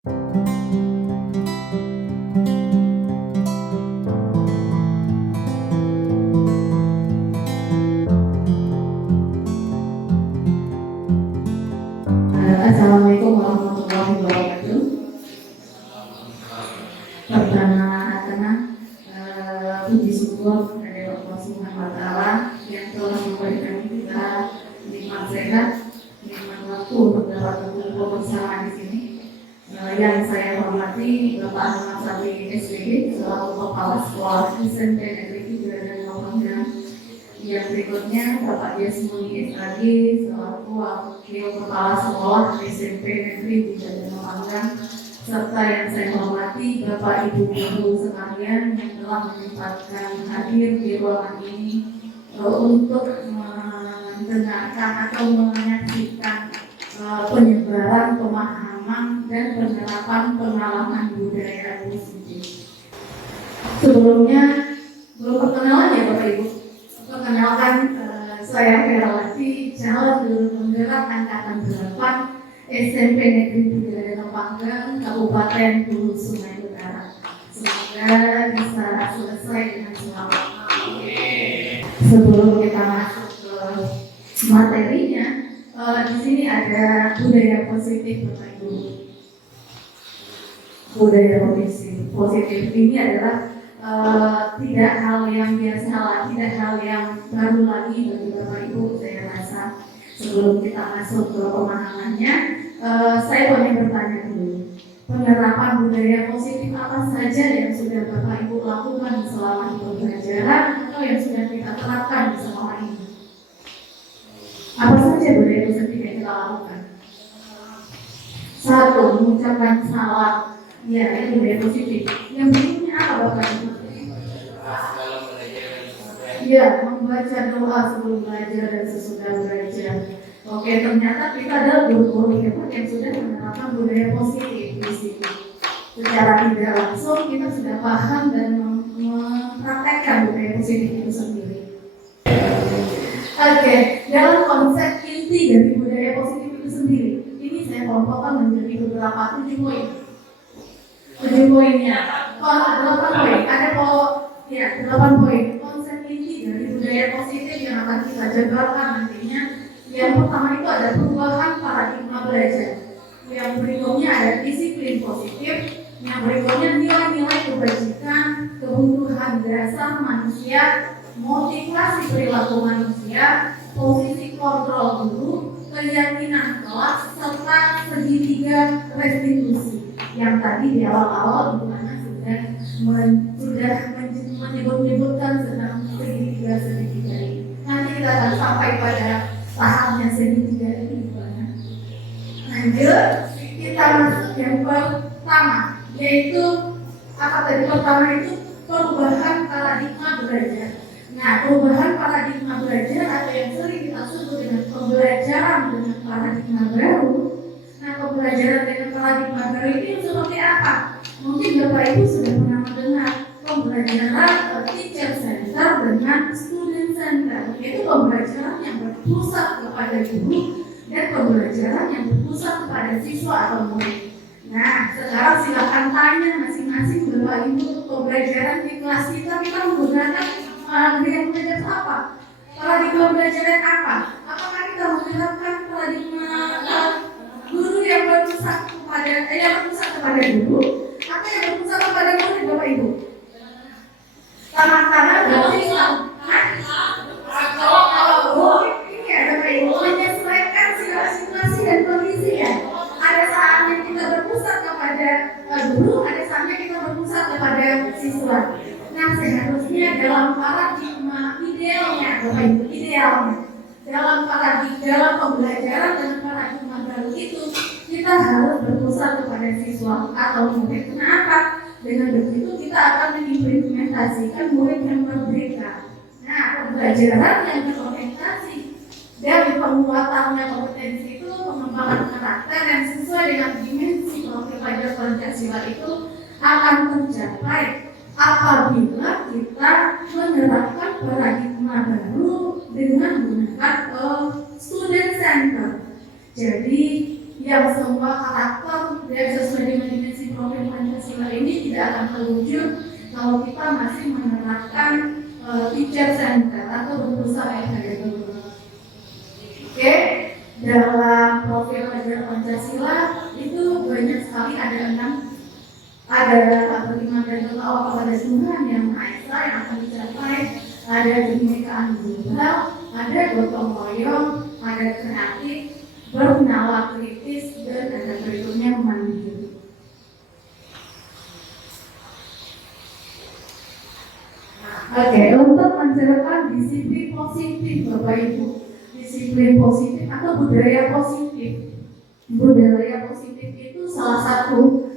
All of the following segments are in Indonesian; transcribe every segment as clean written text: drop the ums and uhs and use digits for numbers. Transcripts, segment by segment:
Assalamualaikum warahmatullahi wabarakatuh. Pertama-tama puji syukur kepada Allah Subhanahu wa Ta'ala yang telah memberikan kita nikmat sehat, nikmat waktu untuk dapat berkumpul bersama di sini. Yang saya hormati Bapak Ahmad Sabri SPG selaku Kepala Sekolah SMP Negeri 3 dan Panggang. Yang berikutnya Bapak Yasmuni SAG selaku Wakil Kepala Sekolah SMP Negeri 3 dan Panggang, serta yang saya hormati Bapak Ibu Guru sekalian yang telah menyempatkan hadir di ruangan ini untuk mendengarkan atau menyaksikan penyebaran pemahaman dan penerapan pengalaman budaya positif. Sebelumnya, belum perkenalan ya Bapak Ibu. Perkenalkan, saya Herawati, calon guru penggerak angkatan 8 SMP Negeri 3 dan Panggang, Kabupaten Hulu Sungai Utara. Semoga bisa selesai dengan selamat. Sebelum kita masuk ke materinya, di sini ada budaya positif Bapak Ibu. Budaya positif ini adalah tidak hal yang biasa, tidak hal yang baru lagi bagi Bapak Ibu. Saya rasa sebelum kita masuk ke pemahamannya, saya boleh bertanya dulu. Penerapan budaya positif apa saja yang sudah Bapak Ibu lakukan selama di pembelajaran atau yang sudah kita terapkan selama ini? Apa saja budaya positif yang kita lakukan? Satu, mengucapkan salam. Ya, itu budaya positif. Yang berikutnya apa Bapak Ibu? Ya, membaca doa sebelum belajar dan sesudah belajar. Oke, ternyata kita adalah guru-guru hebat yang sudah menerapkan budaya positif di situ. Secara tidak langsung kita sudah paham dan mempraktekkan budaya positif itu sendiri. Oke, dalam konsep inti dari budaya positif itu sendiri, ini saya kelompokkan menjadi beberapa 7 poin. 7 poinnya. Oh, 8 poin. Ada 8 poin. Konsep inti dari budaya positif yang akan kita jabarkan nantinya. Yang pertama itu ada perubahan paradigma belajar. Yang berikutnya ada disiplin positif. Yang berikutnya nilai-nilai kebajikan, kebutuhan dasar manusia, motivasi perilaku manusia, posisi kontrol guru, keyakinan kelas, serta segitiga restitusi. Yang tadi di awal-awal Ibu Ana sudah menyebutkan tentang segitiga ini. Nanti kita akan sampai pada tahapnya segitiga ini, Ibu Ana. Lanjut, kita masuk yang pertama, yaitu apa tadi? Pertama itu perubahan paradigma belajar. Nah, perubahan paradigma belajar atau yang sering kita sebut dengan pembelajaran dengan paradigma baru. Nah, pembelajaran dengan paradigma baru ini seperti apa? Mungkin Bapak Ibu sudah pernah mendengar pembelajaran teacher center dengan student center, yaitu pembelajaran yang berpusat kepada guru dan pembelajaran yang berpusat kepada siswa atau murid. Nah, sekarang silakan tanya masing-masing Bapak Ibu untuk pembelajaran di kelas kita menggunakan dengan belajar apa? Paradigma belajaran apa? Apakah kita menggunakan paradigma guru yang berpusat kepada guru atau yang berpusat kepada murid Bapak Ibu? Karena ini ya Bapak Ibu menyesuaikan situasi dan kondisi ya. Ada saatnya kita berpusat kepada guru, ada saatnya kita berpusat kepada siswa. Nah, seharusnya dalam paradigma idealnya Bapak Ibu, dalam pembelajaran dengan paradigma baru itu kita harus berpusat kepada siswa atau murid. Kenapa? Dengan begitu kita akan mengimplementasikan murid yang berbeda. Nah, pembelajaran yang berorientasi dari penguatannya kompetensi itu pengembangan karakter yang sesuai dengan dimensi profil pelajar Pancasila itu akan tercapai apabila kita menerapkan paradigma baru dengan menggunakan student center. Jadi yang semua karakter yang sesuai dengan masih menerapkan teacher center atau berusaha efektif. Oke, dalam profil ajaran Pancasila itu banyak sekali ada 6, ada beriman dan bertakwa kepada Tuhan yang Maha Esa yang akan dicapai, ada kebinekaan global, ada gotong royong, ada kreatif, bernalar kritis, dan ada berikutnya mandiri. Oke, untuk menceritakan disiplin positif Bapak Ibu, disiplin positif atau budaya positif. Budaya positif itu salah satu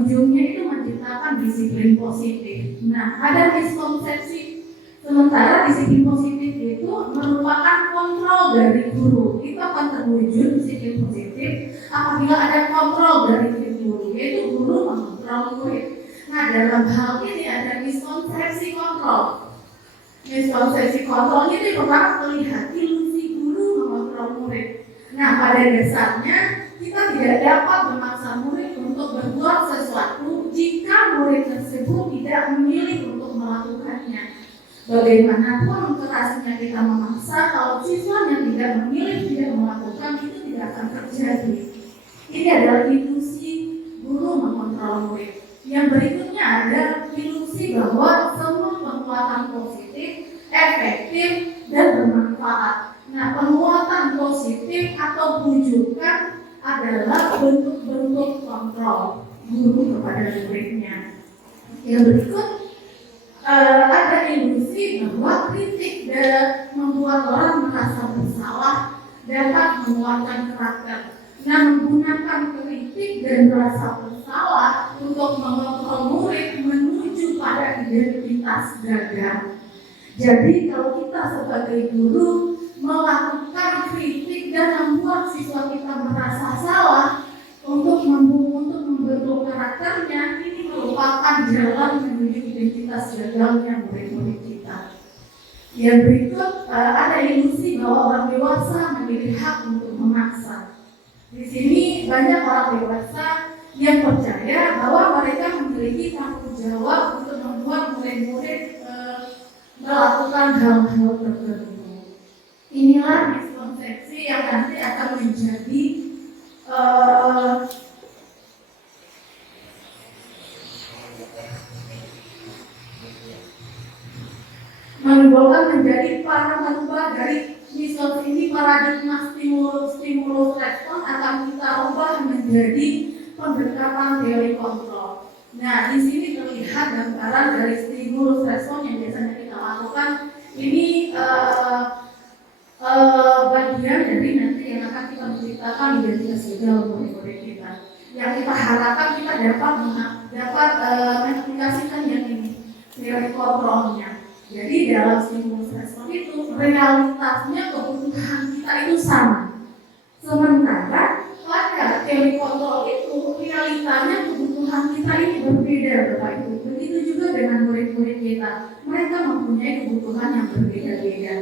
ujungnya itu menciptakan disiplin positif. Nah, ada miskonsepsi. Sementara disiplin positif itu merupakan kontrol dari guru. Itu akan terwujud disiplin positif apabila ada kontrol dari guru, yaitu guru mengontrol murid. Nah, dalam hal ini ada miskonsepsi kontrol. Miskonsepsi kontrol itu pertama melihat ilusi guru mengontrol murid. Nah, pada dasarnya kita tidak dapat memaksa murid untuk berbuat sesuatu jika murid tersebut tidak memilih untuk melakukannya. Bagaimanapun kerasnya kita memaksa, kalau siswanya tidak memilih tidak melakukan, itu tidak akan terjadi. Ini adalah ilusi guru mengontrol murid. Yang berikutnya ada ilusi bahwa semua penguatan positif, efektif, dan bermanfaat. Nah, penguatan positif atau bujukan adalah bentuk-bentuk kontrol guru kepada muridnya. Yang berikut ada ilusi bahwa kritik dan membuat orang merasa bersalah dapat menguatkan karakter. Nah, menggunakan kritik dan rasa bersalah untuk mengontrol murid menuju pada identitas gagal. Jadi kalau kita sebagai guru melakukan kritik dan membuat siswa kita merasa salah untuk membentuk karakternya, ini merupakan jalan menuju identitas gagalnya murid-murid kita. Yang berikut ada ilusi bahwa orang dewasa memiliki hak untuk memaksa. Di sini banyak orang dewasa yang percaya bahwa mereka memiliki tanggung jawab untuk membuat murid-murid melakukan hal-hal tertentu. Inilah miskonsepsi yang nanti akan menjadi menimbulkan menjadi merubah dari miskonsepsi ini paradigma stimulus respon akan kita ubah menjadi pendekatan teori kontrol. Nah, di sini terlihat gambaran dari stimulus respon yang biasanya kita lakukan. Ini bagian dari nanti yang akan kita menciptakan identitas gagal murid-murid kita. Yang kita harapkan kita dapat mengaplikasikan yang ini, teori kontrolnya. Jadi dalam stimulus respon itu realitasnya kebutuhan kita itu sama. Sementara pada teori kontrol itu realitanya kebutuhan kita ini berbeda, Bapak Ibu. Begitu juga dengan murid-murid kita. Mereka mempunyai kebutuhan yang berbeda-beda.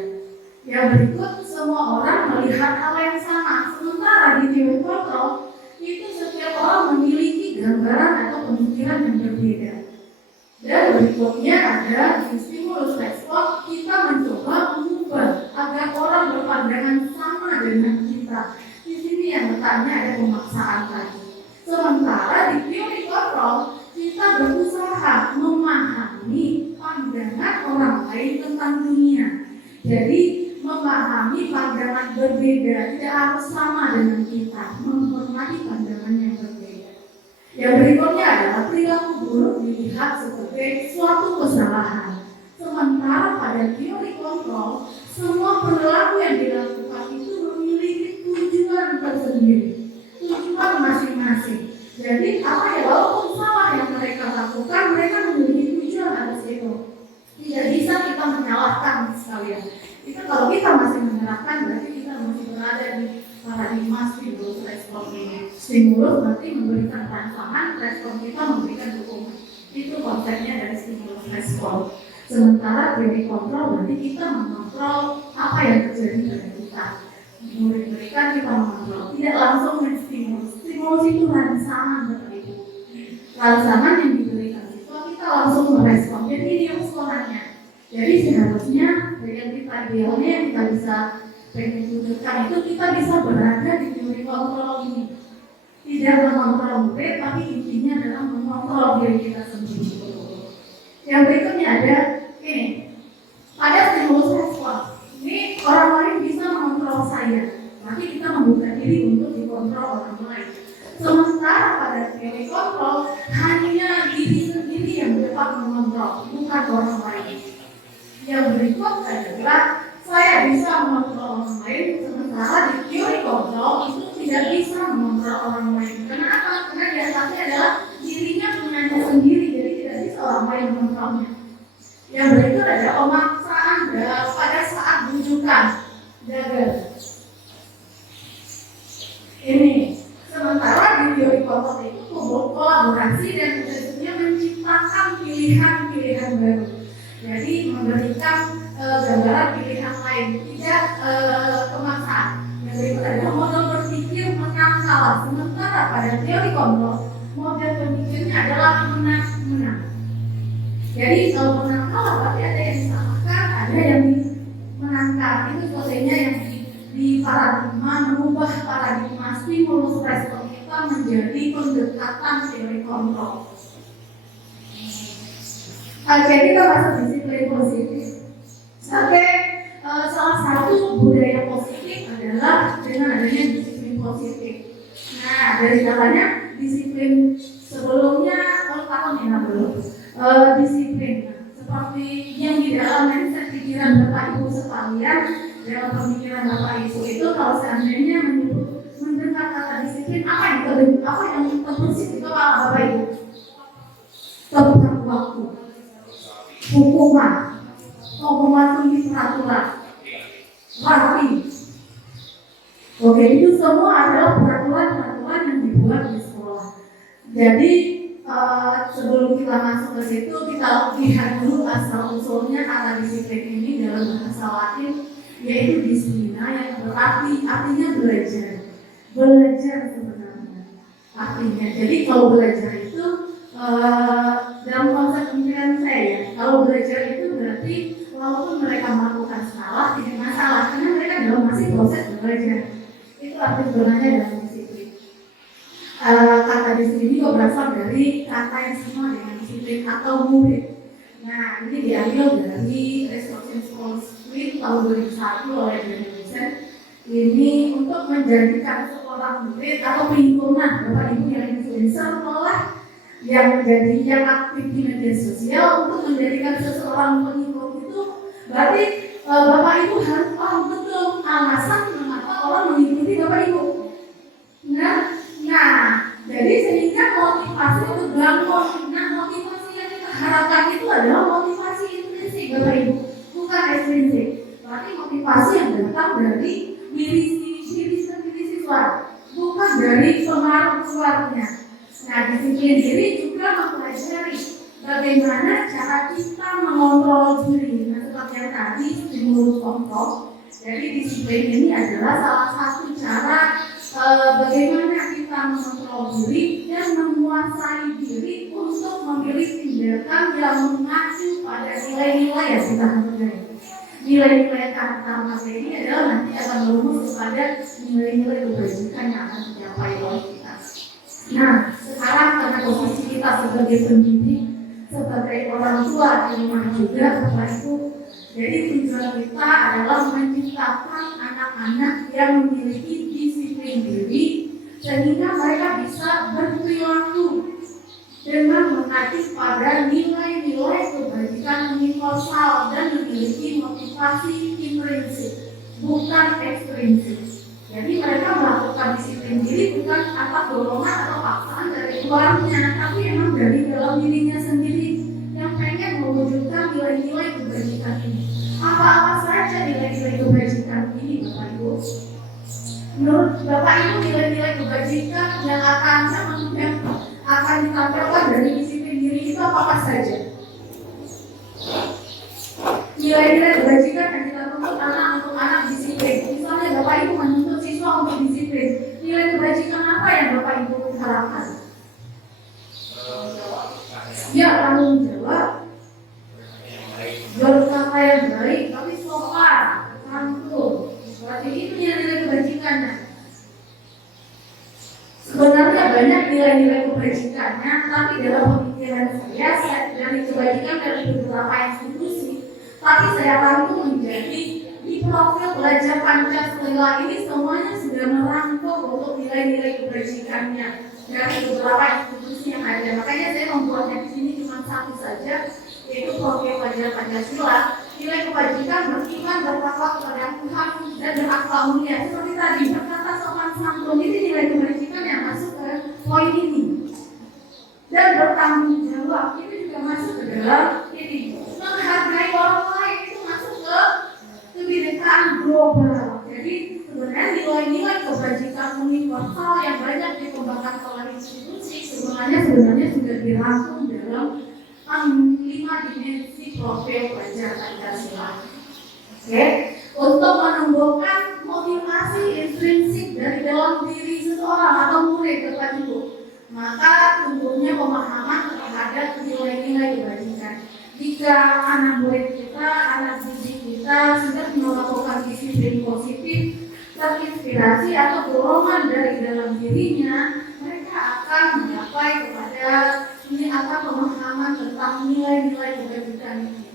Yang berikut, semua orang melihat hal yang sama. Sementara di teori kontrol itu setiap orang memiliki gambaran atau pemikiran yang berbeda. Dan berikutnya ada di stimulus respon, kita mencoba mengubah agar orang berpandangan sama dengan kita. Di sini yang letaknya ada pemaksaan tadi. Sementara di teori kontrol, kita berusaha memahami pandangan orang lain tentang dunia. Jadi memahami pandangan berbeda, tidak harus sama dengan kita, menghormati pandangan yang berbeda. Yang berikutnya adalah perilaku buruk dilihat sebagai suatu kesalahan. Sementara pada teori kontrol, semua perilaku yang dilakukan itu memiliki tujuan tersendiri, tujuan masing-masing. Jadi apa ya, walaupun salah yang mereka lakukan, mereka memiliki tujuan atas itu. Tidak bisa kita menyalahkan sekalian. Itu kalau kita masih menerapkan, berarti kita masih berada di paradigma stimulus respon ini. Stimulus berarti memberikan rangsangan, respon kita memberikan dukungan. Itu konsepnya dari stimulus respon. Sementara teori kontrol berarti kita mengontrol apa yang terjadi pada kita. Memberikan kita mengontrol, tidak langsung menstimulus. Stimulus itu rangsangan, Bapak Ibu. Rangsangan yang diberikan itu kita langsung merespon. Jadi jadi ini usulannya. Jadi seharusnya yang kita idealnya yang kita bisa pengen wujudkan itu kita bisa berada di teori kontrol ini. Tidak mengontrol murid, tapi intinya adalah mengontrol diri kita sendiri. Yang berikutnya ada ini, ada stimulus respon. Ini orang lain bisa mengontrol saya, tapi kita membuka diri untuk dikontrol orang lain. Sementara pada teori kontrol hanya diri sendiri yang dapat mengontrol, bukan orang lain. Yang berikut adalah saya bisa mengontrol orang lain, sementara di teori kontrol itu tidak bisa mengontrol orang lain. Kenapa? Karena di atasnya adalah dirinya punyanya sendiri, jadi tidak bisa orang lain mengontrolnya. Yang berikut adalah pemaksaan pada saat bujukan. Jaga. Ini. Sementara di teori kontrol itu kolaborasi dan prinsipnya menciptakan pilihan-pilihan baru. Jadi memberikan gambaran pilihan lain, tidak pemaksaan. Yang berikut adalah model berpikir menang kalah. Sementara pada teori kontrol, model berpikirnya adalah menang-menang. Jadi kalau menang kalah berarti ada yang disalahkan, ada yang dimenangkan. Itu selesainya yang di paradigma, merubah paradigma stimulus respon kita menjadi pendekatan teori kontrol. Jadi kita masuk disiplin positif. Salah satu budaya positif adalah dengan adanya disiplin positif. Nah, dari katanya disiplin sebelumnya tahun ini belum disiplin. Seperti yang di dalam mindset pikiran Bapak Ibu sekalian, dalam pemikiran Bapak Ibu itu kalau seandainya mendengar kata disiplin, apa yang terbersih di kepala Bapak Ibu? Tentang waktu, hukuman tinggi peraturan, rapi. Oke, itu semua adalah peraturan yang dibuat di sekolah. Jadi sebelum kita masuk ke situ, kita lihat dulu asal usulnya kata disiplin ini dalam bahasa Latin, yaitu disiplina yang berarti artinya belajar sebenarnya artinya. Jadi kalau belajar itu dalam konsep pemikiran saya, kalau belajar itu berarti walaupun mereka melakukan salah tidak masalah karena mereka dalam masih proses belajar. Itu arti sebenarnya dalam disiplin. Kata disiplin juga berasal dari kata yang sama dengan disiplin atau murid. Nah, ini diambil dari Restoration School tahun 2001 oleh Indonesia. Ini untuk menjadikan seorang murid atau lingkungan Bapak Ibu yang influencer malah yang menjadi yang aktif di media sosial untuk menjadikan seseorang pengikut itu berarti Bapak Ibu harus paham betul alasan mengapa orang mengikuti Bapak Ibu. Nah, jadi sehingga motivasi untuk bangun. Nah, motivasi yang kita harapkan itu adalah motivasi intrinsik Bapak Ibu, bukan ekstrinsik. Berarti motivasi yang datang dari diri sendiri siswa, bukan dari pengaruh luarnya. Nah, disiplin diri juga mempelajari bagaimana cara kita mengontrol diri. Nah, seperti yang tadi stimulus kontrol. Jadi disiplin ini adalah salah satu cara bagaimana kita mengontrol diri dan menguasai diri untuk memilih tindakan yang mengacu pada nilai-nilai yang kita hargai. Nilai-nilai karakter materi ini adalah nanti akan merumus kepada nilai-nilai kebajikan yang akan dicapai oleh kita. Nah, sekarang karena posisi kita sebagai pendidik, sebagai orang tua di rumah juga, Bapak Ibu, jadi tujuan kita adalah menciptakan anak-anak yang memiliki disiplin diri sehingga mereka bisa berperilaku dengan mengacu pada nilai-nilai kebajikan universal dan memiliki motivasi intrinsik, bukan ekstrinsik. Jadi mereka melakukan disiplin diri bukan atas dorongan atau paksaan dari luarnya, tapi memang dari dalam dirinya sendiri yang pengen mewujudkan nilai-nilai kebajikan ini. Apa-apa saja nilai-nilai kebajikan ini, Bapak Ibu? Menurut Bapak Ibu, nilai-nilai kebajikan yang akan ditampilkan dari disiplin diri itu apa saja? Nilai-nilai kebajikan yang kita tuntut untuk anak disiplin. Misalnya Bapak Ibu menuntut siswa untuk disiplin. Nilai kebajikan apa yang Bapak Ibu harapkan? Ya, tanggung jawab, kebajikannya, tapi dalam pemikiran saya dari kebajikan dari beberapa institusi, tapi saya rangkum menjadi di profil belajar Pancasila ini semuanya sudah merangkum untuk nilai-nilai kebajikannya dari beberapa institusi yang ada. Makanya saya membuatnya di sini cuma satu saja, yaitu profil belajar Pancasila. Nilai kebajikan beriman bertakwa kepada Tuhan dan berakhlak mulia. Seperti tadi berkata sopan santun, ini nilai kebajikan yang masuk ke poin ini. Dan bertanggung jawab itu juga masuk ke dalam ini. Menghargai orang lain itu masuk ke kebinekaan global. Jadi sebenarnya nilai-nilai kebajikan universal yang banyak dikembangkan oleh institusi sebenarnya sudah dirangkum dalam 5 dimensi profil belajar Pancasila. Oke, untuk menumbuhkan motivasi intrinsik dari dalam diri seseorang atau murid Bapak Ibu, maka tumbuhnya pemahaman terhadap nilai-nilai kebajikan. Jika anak murid kita, anak didik kita sudah melakukan disiplin positif, terinspirasi atau dorongan dari dalam dirinya, mereka akan mencapai kepada ini akan pemahaman tentang nilai-nilai kebajikan ini.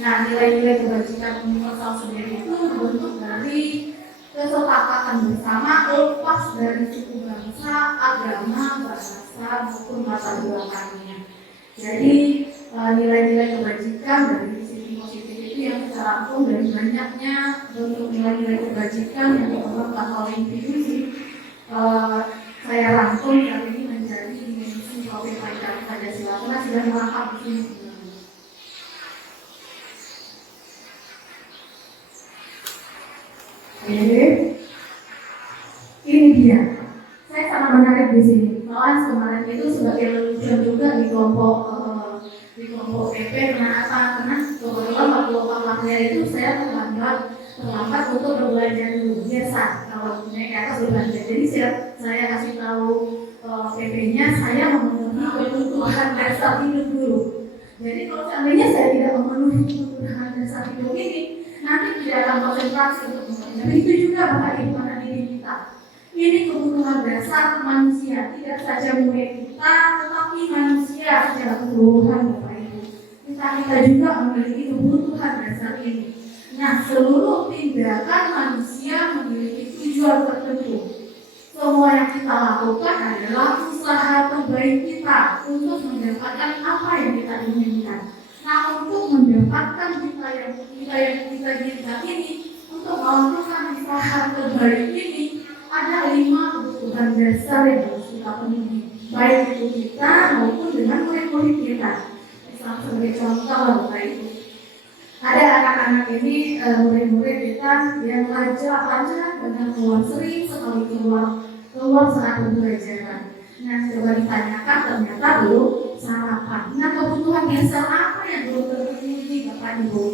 Nah, nilai-nilai kebajikan universal sendiri itu terbentuk dari kesepakatan bersama lepas dari suku bangsa, agama, bahasa maupun latar belakangnya. Jadi nilai-nilai kebajikan dari sisi positif itu yang kita rangkum dari banyaknya bentuk nilai-nilai kebajikan yang dikembangkan oleh institusi. Saya rangkum kali ini menjadi dimensi profil Pancasila karena sudah merangkap di sini. Ini dia. Saya sangat menarik di sini. Malah kemarin itu sebagai leluhur juga di kelompok PP. Kenapa? Karena kebetulan waktu waktunya itu saya terlambat untuk berbelanja dulu. Biasa kalau naik ke atas berbelanja. Jadi saya kasih tahu PP-nya, saya memenuhi kebutuhan dasar hidup dulu. Jadi kalau seandainya saya tidak memenuhi kebutuhan dasar hidup ini, nanti tidak akan konsentrasi untuk bekerja. Begitu juga Bapak Ibu anak didik kita. Ini kebutuhan dasar manusia, tidak saja murid kita, tetapi manusia secara keseluruhan Bapak Ibu. Kita juga memiliki kebutuhan dasar ini. Nah, seluruh tindakan manusia memiliki tujuan tertentu. Semua yang kita lakukan adalah usaha terbaik kita untuk mendapatkan apa yang kita inginkan. Nah, untuk mendapatkan kita yang kita inginkan ini, untuk melakukan usaha terbaik ini, ada 5 kebutuhan dasar yang harus kita penuhi, baik itu kita maupun dengan murid-murid kita. Misalnya sebagai contoh, Bapak Ibu, ada anak-anak ini murid-murid kita yang lancar dengan keluar sering sekali keluar saat pembelajaran. Nah, coba ditanyakan ternyata belum sarapan. Nah, kebutuhan dasar apa yang belum terpenuhi Bapak Ibu?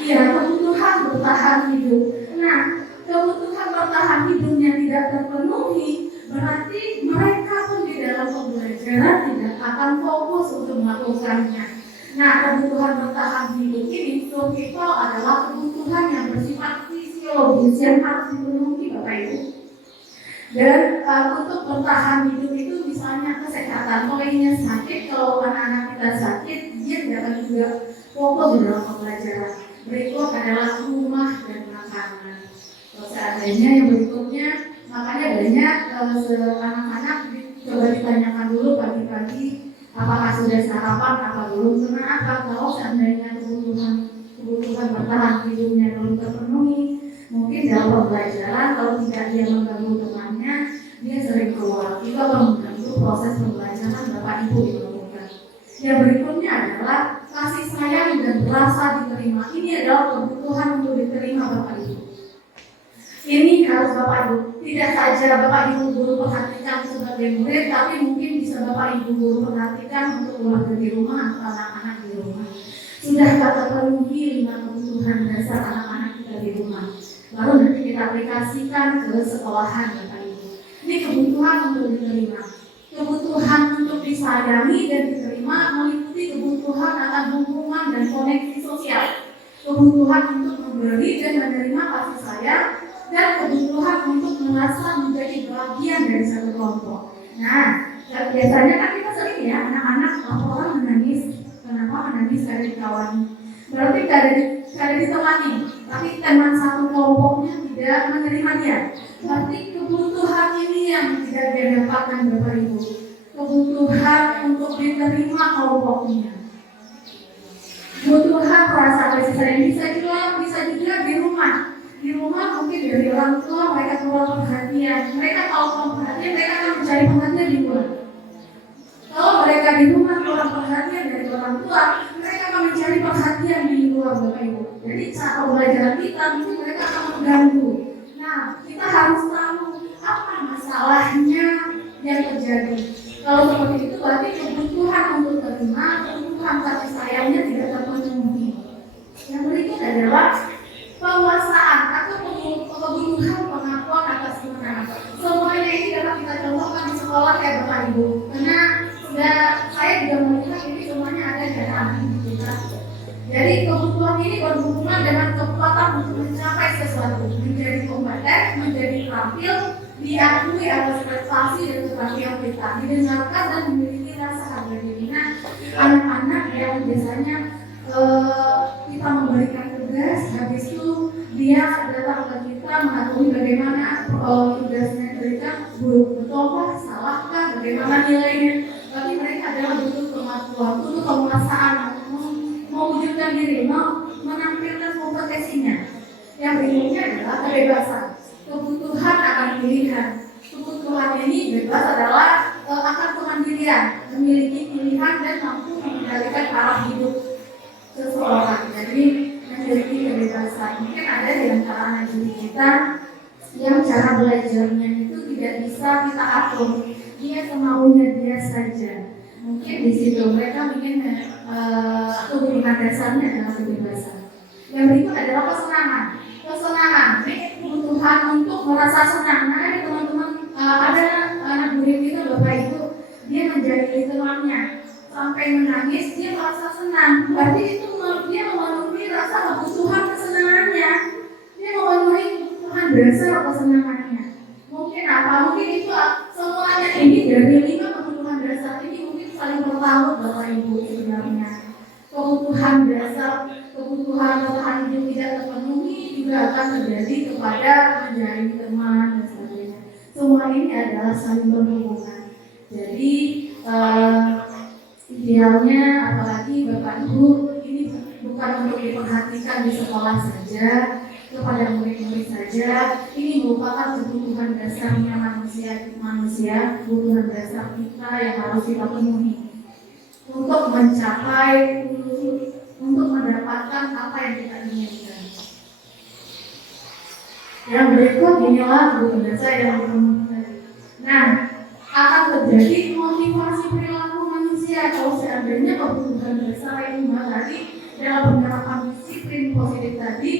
Ya, kebutuhan bertahan hidup. Nah, kebutuhan bertahan hidupnya tidak terpenuhi, berarti mereka pun di dalam pembelajaran tidak akan fokus untuk melakukannya. Nah, kebutuhan bertahan hidup ini survival adalah kebutuhan yang bersifat fisiologis yang harus dipenuhi Bapak Ibu. Dan untuk bertahan hidup itu misalnya kesehatan, poinnya sakit, kalau anak-anak kita sakit, dia tidak akan juga fokus di dalam pembelajaran. Berikut adalah rumah dan makanan. Kalau seandainya yang berikutnya, makanya banyak anak-anak coba ditanyakan dulu pagi-pagi apakah sudah sarapan apa belum. Kenapa? Kalau seandainya kebutuhan bertahan hidupnya belum terpenuhi, mungkin dalam pembelajaran kalau tidak dia mengganggu temannya, dia sering keluar. Itu akan mengganggu proses pembelajaran Bapak Ibu dilakukan. Yang berikutnya adalah kasih sayang dan rasa diterima. Ini adalah kebutuhan untuk diterima Bapak Ibu. Ini harus Bapak Ibu. Tidak saja Bapak Ibu guru perhatikan sebagai murid, tapi mungkin bisa Bapak Ibu guru perhatikan untuk keluarga di rumah atau anak-anak di rumah. Sudah kata penuhi 5 kebutuhan dasar anak-anak kita di rumah. Lalu nanti kita aplikasikan ke sekolahan Bapak Ibu. Ini kebutuhan untuk diterima. Kebutuhan untuk disayangi dan diterima meliputi kebutuhan akan hubungan dan koneksi sosial. Kebutuhan untuk memberi dan menerima kasih sayang dan kebutuhan untuk merasa menjadi bagian dari satu kelompok. Nah, biasanya kan kita sering ya anak-anak laporan menangis. Kenapa menangis? Karena dikawani. Berarti karena ditemani, tapi teman satu kelompoknya tidak menerima dia. Berarti kebutuhan ini yang tidak dia dapatkan Bapak Ibu. Kebutuhan untuk diterima kelompoknya. Kebutuhan rasa kasih sayang bisa juga di rumah. Di rumah mungkin dari orang tua mereka kurang perhatian. Mereka kalau kurang perhatian mereka akan mencari perhatian di luar. Kalau mereka di rumah kurang perhatian dari orang tua, mereka akan mencari perhatian di luar Bapak Ibu. Jadi cara pembelajaran kita mungkin mereka akan mengganggu. Nah, kita harus tahu apa masalahnya yang terjadi. Kalau seperti itu berarti kebutuhan untuk terima, kebutuhan kasih sayangnya tidak terpenuhi. Yang berikut adalah penguasaan atau kebutuhan pengakuan atas kemenangan. Semuanya ini dapat kita contohkan di sekolah ya Bapak Ibu. Karena saya juga melihat ini semuanya ada di dalam kita. Jadi kebutuhan ini berhubungan dengan kekuatan untuk mencapai sesuatu, menjadi kompeten, menjadi terampil, diakui atas prestasi dan keterampilan kita, didengarkan dan memiliki rasa harga diri. Nah, anak-anak yang biasanya kita memberikan tugas, habis itu dia datang ke kita mengakui bagaimana tugasnya diberikan, betulkah, salahkah, bagaimana nilainya. Tapi mereka adalah butuh pengakuan, butuh penguasaan, mewujudkan diri, menampilkan kompetensinya. Yang berikutnya adalah kebebasan, kebutuhan akan pilihan. Kebutuhan ini bebas adalah akan kemandirian, memiliki pilihan dan mampu mengendalikan arah hidup seseorang. Jadi memiliki kebebasan. Mungkin ada di antara anak didik kita yang cara belajarnya itu tidak bisa kita atur. Dia semaunya dia saja. Mungkin di situ mereka ingin kebutuhan dasarnya adalah kebebasan. Yang berikut adalah kesenangan. Kesenangan, ini kebutuhan untuk merasa senang. Nah, ini teman-teman ada anak murid kita Bapak Ibu, dia menjadi temannya sampai menangis, dia merasa senang. Berarti itu dia memenuhi rasa kebutuhan kesenangannya. Dia memenuhi kebutuhan dasar kesenangannya. Mungkin apa? Mungkin itu semuanya ini dari 5 kebutuhan dasar ini mungkin saling bertaut Bapak Ibu sebenarnya. Kebutuhan dasar, kebutuhan bertahan hidup tidak terpenuhi juga akan terjadi kepada menjadi teman dan sebagainya. Semua ini adalah saling berhubungan. Jadi idealnya apalagi Bapak Ibu ini bukan untuk diperhatikan di sekolah saja, kepada murid-murid saja. Ini merupakan kebutuhan dasarnya manusia, kebutuhan dasar kita yang harus kita penuhi untuk mencapai, untuk mendapatkan apa yang kita inginkan. Yang berikut inilah kebutuhan dasar yang dipenuhi. Nah, akan terjadi motivasi perilaku manusia kalau seandainya kebutuhan dasar ini tadi dalam penerapan disiplin positif tadi.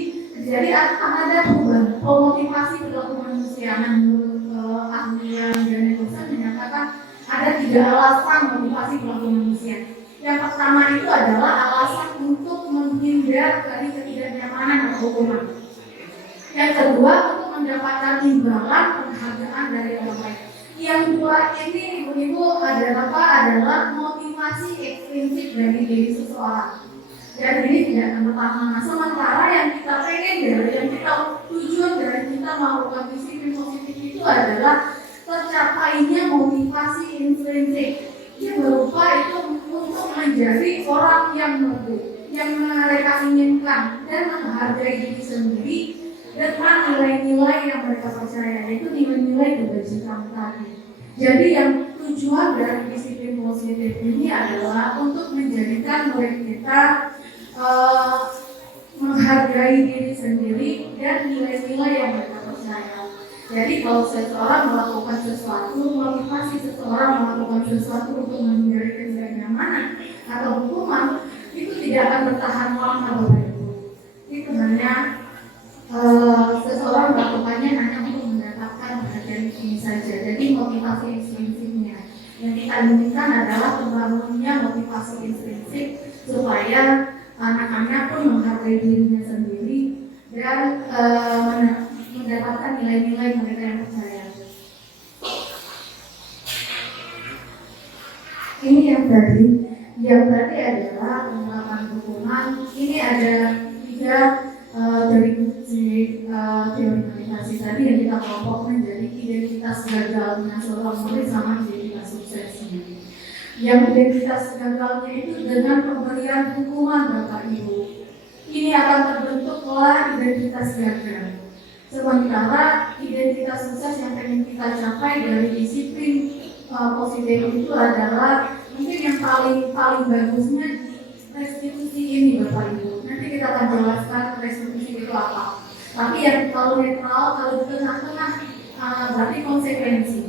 Jadi akan ada perubahan motivasi perilaku manusia. Menurut ahli dan dosen menyatakan ada 3 alasan motivasi perilaku manusia. Yang pertama itu adalah alasan untuk menghindar dari ketidaknyamanan atau hukuman. Yang kedua untuk mendapatkan imbalan penghargaan dari orang lain. Yang dua ini Ibu adalah motivasi ekstrinsik dari diri seseorang. Dan ini tidak pertama. Sementara yang kita pengen dari yang kita tujuan dari kita melakukan disiplin positif itu adalah tercapainya motivasi intrinsik. Dia berupa itu untuk menjadi orang yang merdu, yang mereka inginkan dan menghargai diri sendiri dengan nilai-nilai yang mereka percaya, yaitu nilai-nilai kebajikan tadi. Jadi yang tujuan dari disiplin positif ini adalah untuk menjadikan murid kita menghargai diri sendiri dan nilai-nilai yang mereka percaya. Jadi kalau seseorang melakukan sesuatu, motivasi seseorang melakukan sesuatu untuk menghindari ketidaknyamanan atau hukuman, itu tidak akan bertahan lama Bapak Ibu. Itu hanya seseorang melakukannya hanya untuk mendapatkan perhatian ini saja. Jadi motivasi ekstrinsiknya yang kita inginkan adalah terbangunnya motivasi ekstrinsik supaya anak-anak pun menghargai dirinya sendiri dan mendapatkan nilai-nilai mereka yang percaya. Ini yang tadi adalah penerapan hukuman. Ini ada 3 dari teori motivasi tadi yang kita kelompokkan menjadi identitas gagalnya seorang murid sama identitas suksesnya. Yang identitas gagalnya itu dengan pemberian hukuman Bapak Ibu, ini akan terbentuk pola identitas gagal. Sementara identitas sukses yang ingin kita capai dari disiplin positif itu adalah mungkin yang paling bagusnya di restitusi ini Bapak Ibu. Nanti kita akan jelaskan restitusi itu apa. Tapi yang kalau netral, kalau di tengah-tengah berarti konsekuensi.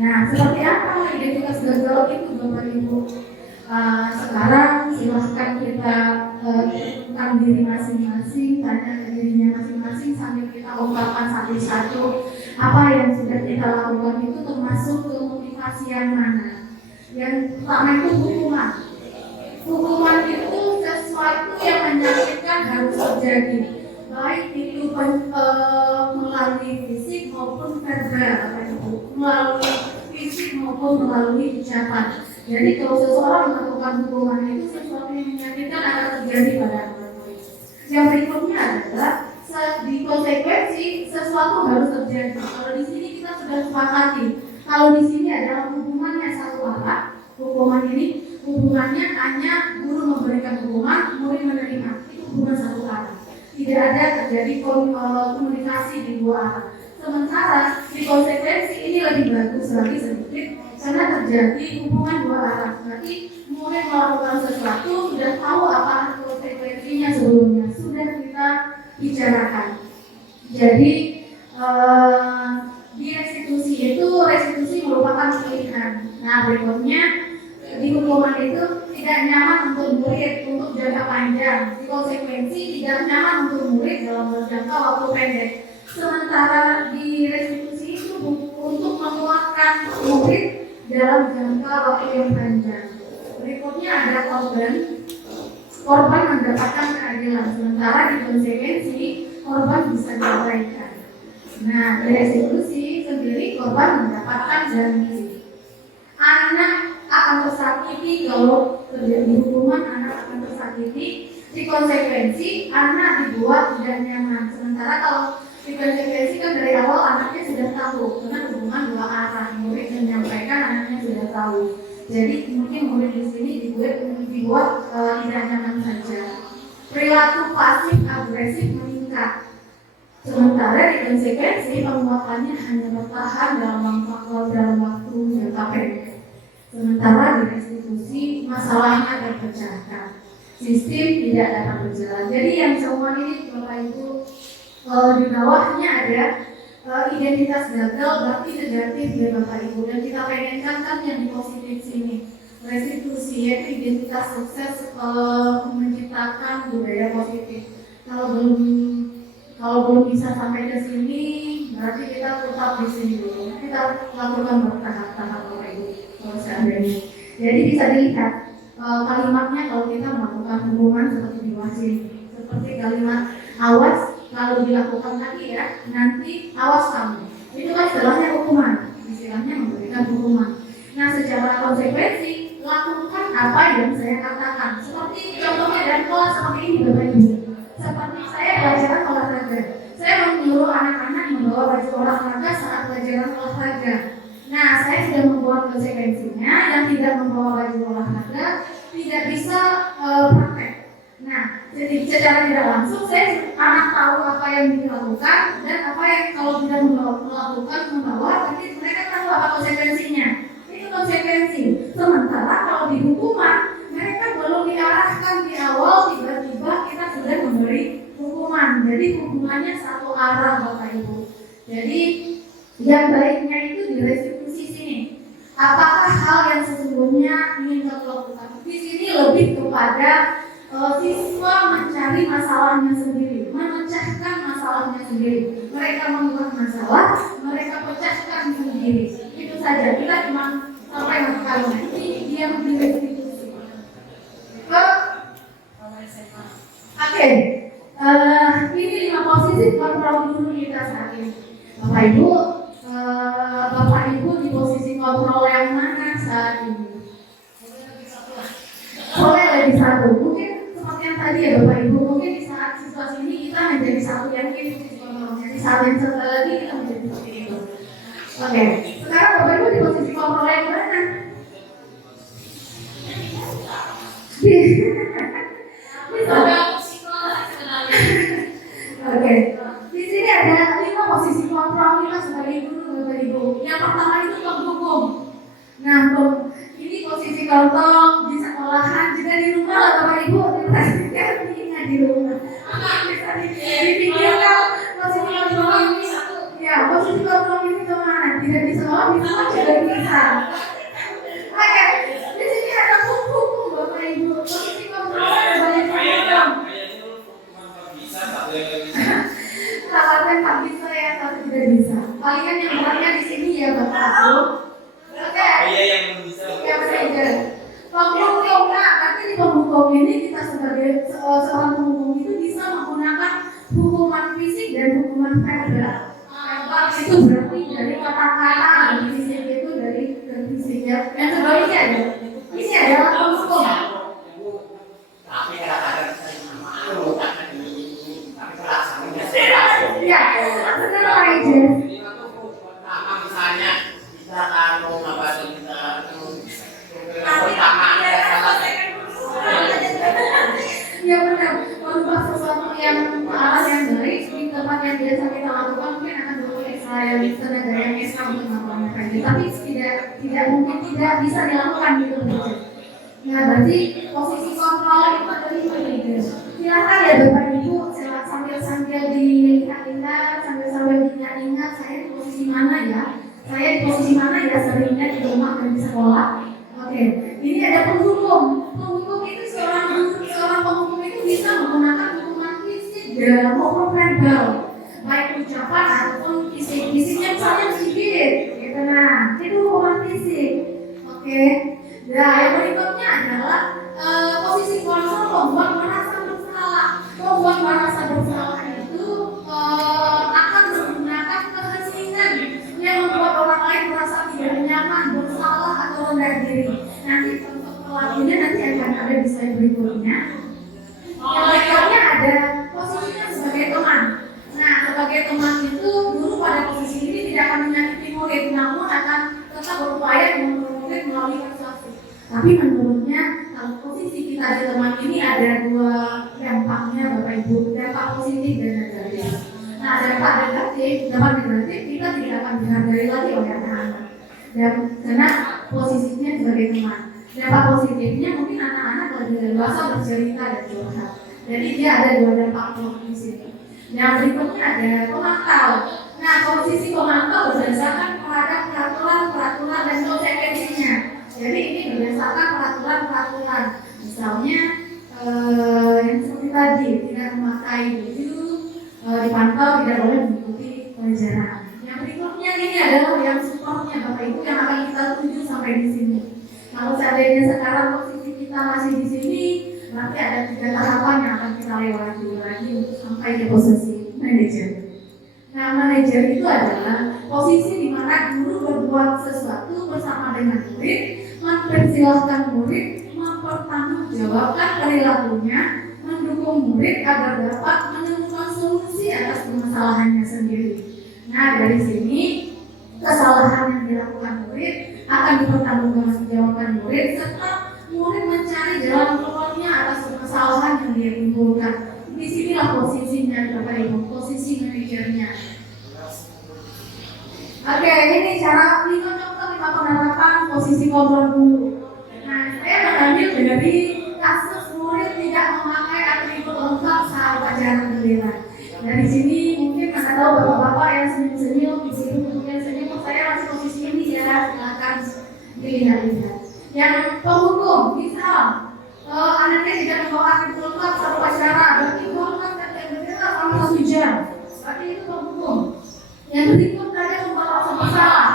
Nah, seperti apa identitas gagal itu Bapak Ibu? Sekarang silahkan kita tentang diri masing-masing, tanya ke dirinya masing-masing sambil kita ungkapkan satu-satu apa yang sudah kita lakukan itu termasuk motivasi yang mana. Yang pertama itu hukuman. Hukuman itu sesuatu yang menyakitkan harus terjadi, baik itu melalui fisik maupun verbal, melalui fisik maupun melalui ucapan. Jadi kalau seseorang melakukan hukuman itu sesuatu yang menyakitkan akan terjadi pada orang lain. Yang berikutnya adalah di konsekuensi sesuatu harus terjadi. Kalau di sini kita sudah sepakati, kalau di sini adalah hukumannya satu arah, hukuman ini hubungannya hanya guru memberikan hukuman, murid menerima, itu hubungan satu arah. Tidak ada terjadi komunikasi di dua arah. Sementara di konsekuensi ini lebih bagus lagi sedikit karena terjadi hubungan dua arah. Berarti murid melakukan sesuatu sudah tahu apa konsekuensinya sebelumnya, sudah kita bicarakan. Jadi di restitusi merupakan pilihan. Nah, berikutnya di hukuman itu tidak nyaman untuk murid untuk jangka panjang. Di konsekuensi tidak nyaman untuk murid dalam jangka waktu pendek. Sementara di restitusi itu untuk menguatkan murid dalam jangka waktu yang panjang. Berikutnya ada korban mendapatkan keadilan. Sementara di konsekuensi korban bisa diabaikan. Nah, di restitusi sendiri korban mendapatkan janji. Anak akan tersakiti kalau terjadi hukuman, anak akan tersakiti. Di konsekuensi anak dibuat tidak nyaman. Sementara kalau di konsekuensi kan dari awal anaknya sudah tahu, karena hubungan dua arah, murid menyampaikan anaknya sudah tahu. Jadi mungkin murid di sini dibuat tidak nyaman saja. Perilaku pasif agresif meningkat. Sementara di konsekuensi penguatannya hanya bertahan dalam waktu jangka pendek. Sementara di restitusi masalahnya terpecahkan, sistem tidak dapat berjalan. Jadi yang semua ini Bapak Ibu di bawahnya ada identitas gagal berarti negatif ya Bapak Ibu, dan kita pengenkan kan yang di positif sini restitusi yaitu identitas sukses menciptakan budaya positif. Kalau belum bisa sampai ke sini berarti kita tetap di sini dulu. Kita lakukan bertahap-tahap Bapak Ibu kalau seandainya. Jadi bisa dilihat kalimatnya kalau kita melakukan hubungan seperti di bawah sini, seperti kalimat awas kalau dilakukan lagi ya, nanti awas kamu. Itu kan istilahnya hukuman, istilahnya memberikan hukuman. Nah, secara konsekuensi lakukan apa yang saya katakan. Seperti contohnya dan kelas seperti ini Bapak Ibu. Seperti saya pelajaran olahraga, saya menyuruh anak-anak membawa baju olahraga saat pelajaran olahraga. Nah, saya sudah membuat konsekuensinya, yang tidak membawa baju olahraga tidak bisa praktek. Nah, jadi secara tidak langsung saya anak tahu apa yang dilakukan dan apa yang kalau tidak membawa, nanti mereka tahu apa konsekuensinya. Itu konsekuensi. Sementara kalau di hukuman, mereka belum diarahkan di awal, tiba-tiba kita sudah memberi hukuman. Jadi hukumannya satu arah Bapak Ibu. Jadi yang baiknya itu di restitusi sini. Apakah hal yang sesungguhnya ingin kita lakukan? Di sini lebih kepada siswa mencari masalahnya sendiri, memecahkan masalahnya sendiri. Mereka membuat masalah, mereka pecahkan sendiri. Itu saja. Kita cuma sampai masalahnya. Ini dia memberi restitusi. Oke. Ini 5 posisi kontrol dulu kita saat ini. Bapak Ibu, Bapak Ibu di posisi kontrol yang mana saat ini? Boleh lebih satu. Mungkin seperti yang tadi ya Bapak Ibu, mungkin di saat situasi ini kita menjadi satu yang posisi kontrolnya. Di saat yang satu lagi kita menjadi seperti itu. Oke, sekarang Bapak Ibu di posisi kontrol yang mana? Oke, di sini ada 5 posisi kontrol kita sebagai guru Bapak Ibu. Yang pertama itu penghukum. Nah, ini posisi kontrol di sekolahan, juga di rumah lah Bapak Ibu. Diperhatikan ingat di rumah. Bisa dipikirkan posisi kontrol ini. Ya, posisi kontrol ini kemana? Tidak di sekolah, di rumah juga bisa. Oke, di sini ada hukum Bapak Ibu. Posisi kontrol ada banyak hukum. Khawatir tak bisa ya, tapi tidak bisa. Kalian yang beratnya di sini ya Bapak Ibu. Oke. Ya manajer. Penghukum, nah nanti di penghukum ini kita sebagai seorang penghukum itu bisa menggunakan hukuman fisik dan hukuman verbal. Itu berarti dari kata-kata dan fisik itu dari fisik ya. Yang sebaliknya ada. Ini adalah penghukum. Tapi kadang-kadang Ya, benar manajer. misalnya kita kalau ngebahas kita Ya benar, merubah sesuatu yang arah yang baik di tempat yang biasa kita lakukan mungkin akan butuh tenaga yang ekstra untuk melakukan itu, tapi tidak mungkin tidak bisa dilakukan gitu saja. Nah berarti posisi kontrol itu ada 5 gitu. Silakan ya Bapak Ibu sambil diingat-ingat, sambil diingat saya di posisi mana ya? Saya di posisi mana ya seringnya di rumah dan di sekolah? Oke, ini ada penghukum. Penghukum itu seorang penghukum itu bisa menggunakan hukuman fisik dan maupun verbal, baik ucapan ataupun fisik. Fisiknya misalnya sedikit, gitu nah, itu hukuman fisik. Oke, nah yang berikutnya adalah posisi kontrol membuat merasa bersalah. Membuat merasa bersalah itu akan menggunakan keheningan yang membuat orang lain merasa tidak nyaman, bersalah atau rendah diri. Nanti untuk pelakunya nanti akan ada di slide berikutnya. Yang berikutnya ada posisinya sebagai teman. Nah, sebagai teman itu guru pada posisi ini tidak akan menyakiti murid, namun akan tetap berupaya mengontrol murid melalui persuasi. Tapi menurutnya posisi kita di teman ini ada 2 dampaknya Bapak Ibu, dampak positif dan negatif. Nah, dampak negatif kita tidak akan dihargai lagi oleh anak-anak. Dan karena posisinya sebagai teman. Dampak positifnya mungkin anak-anak lebih dewasa bercerita dan curhat. Jadi dia ada 2 dampak di sini. Yang berikutnya ada pemantau. Nah, posisi pemantau berdasarkan terhadap peraturan dan konsekuensinya. Jadi ini berdasarkan peraturan. Misalnya yang seperti tadi tidak memakai baju, dipantau tidak boleh mengikuti pelajaran. Yang berikutnya ini adalah yang supportnya Bapak Ibu yang akan kita tuju sampai di sini. Kalau seandainya sekarang posisi kita masih di sini, nanti ada 3 tahapan yang akan kita lewati lagi untuk sampai ke posisi manajer. Nah, manajer itu adalah posisi di mana guru berbuat sesuatu bersama dengan murid, mempersilahkan murid, mempertanggungjawabkan perilakunya, mendukung murid agar dapat menemukan solusi atas permasalahannya sendiri. Nah, dari sini kesalahan yang dilakukan murid akan dipertanggungjawabkan murid serta murid mencari jalan keluarnya atas permasalahan yang dia timbulkan. Di sinilah posisinya Bapak Ibu, posisi manajernya. Oke, ini cara 5 contoh 5 penerapan posisi kontrol guru. Nah, saya mengambil dari kasus murid tidak memakai atribut lengkap saat upacara bendera. Dari sini mungkin Anda tahu bapak-bapak yang senyum-senyum, ibu-ibu yang senyum, saya masih posisi ini ya, silakan dilihat-lihat. Yang penghukum, misal anaknya tidak membawa atribut lengkap saat upacara, berarti bahkan kata bendera selama 1 jam, berarti itu penghukum. Yang berikut ada membuat rasa bersalah.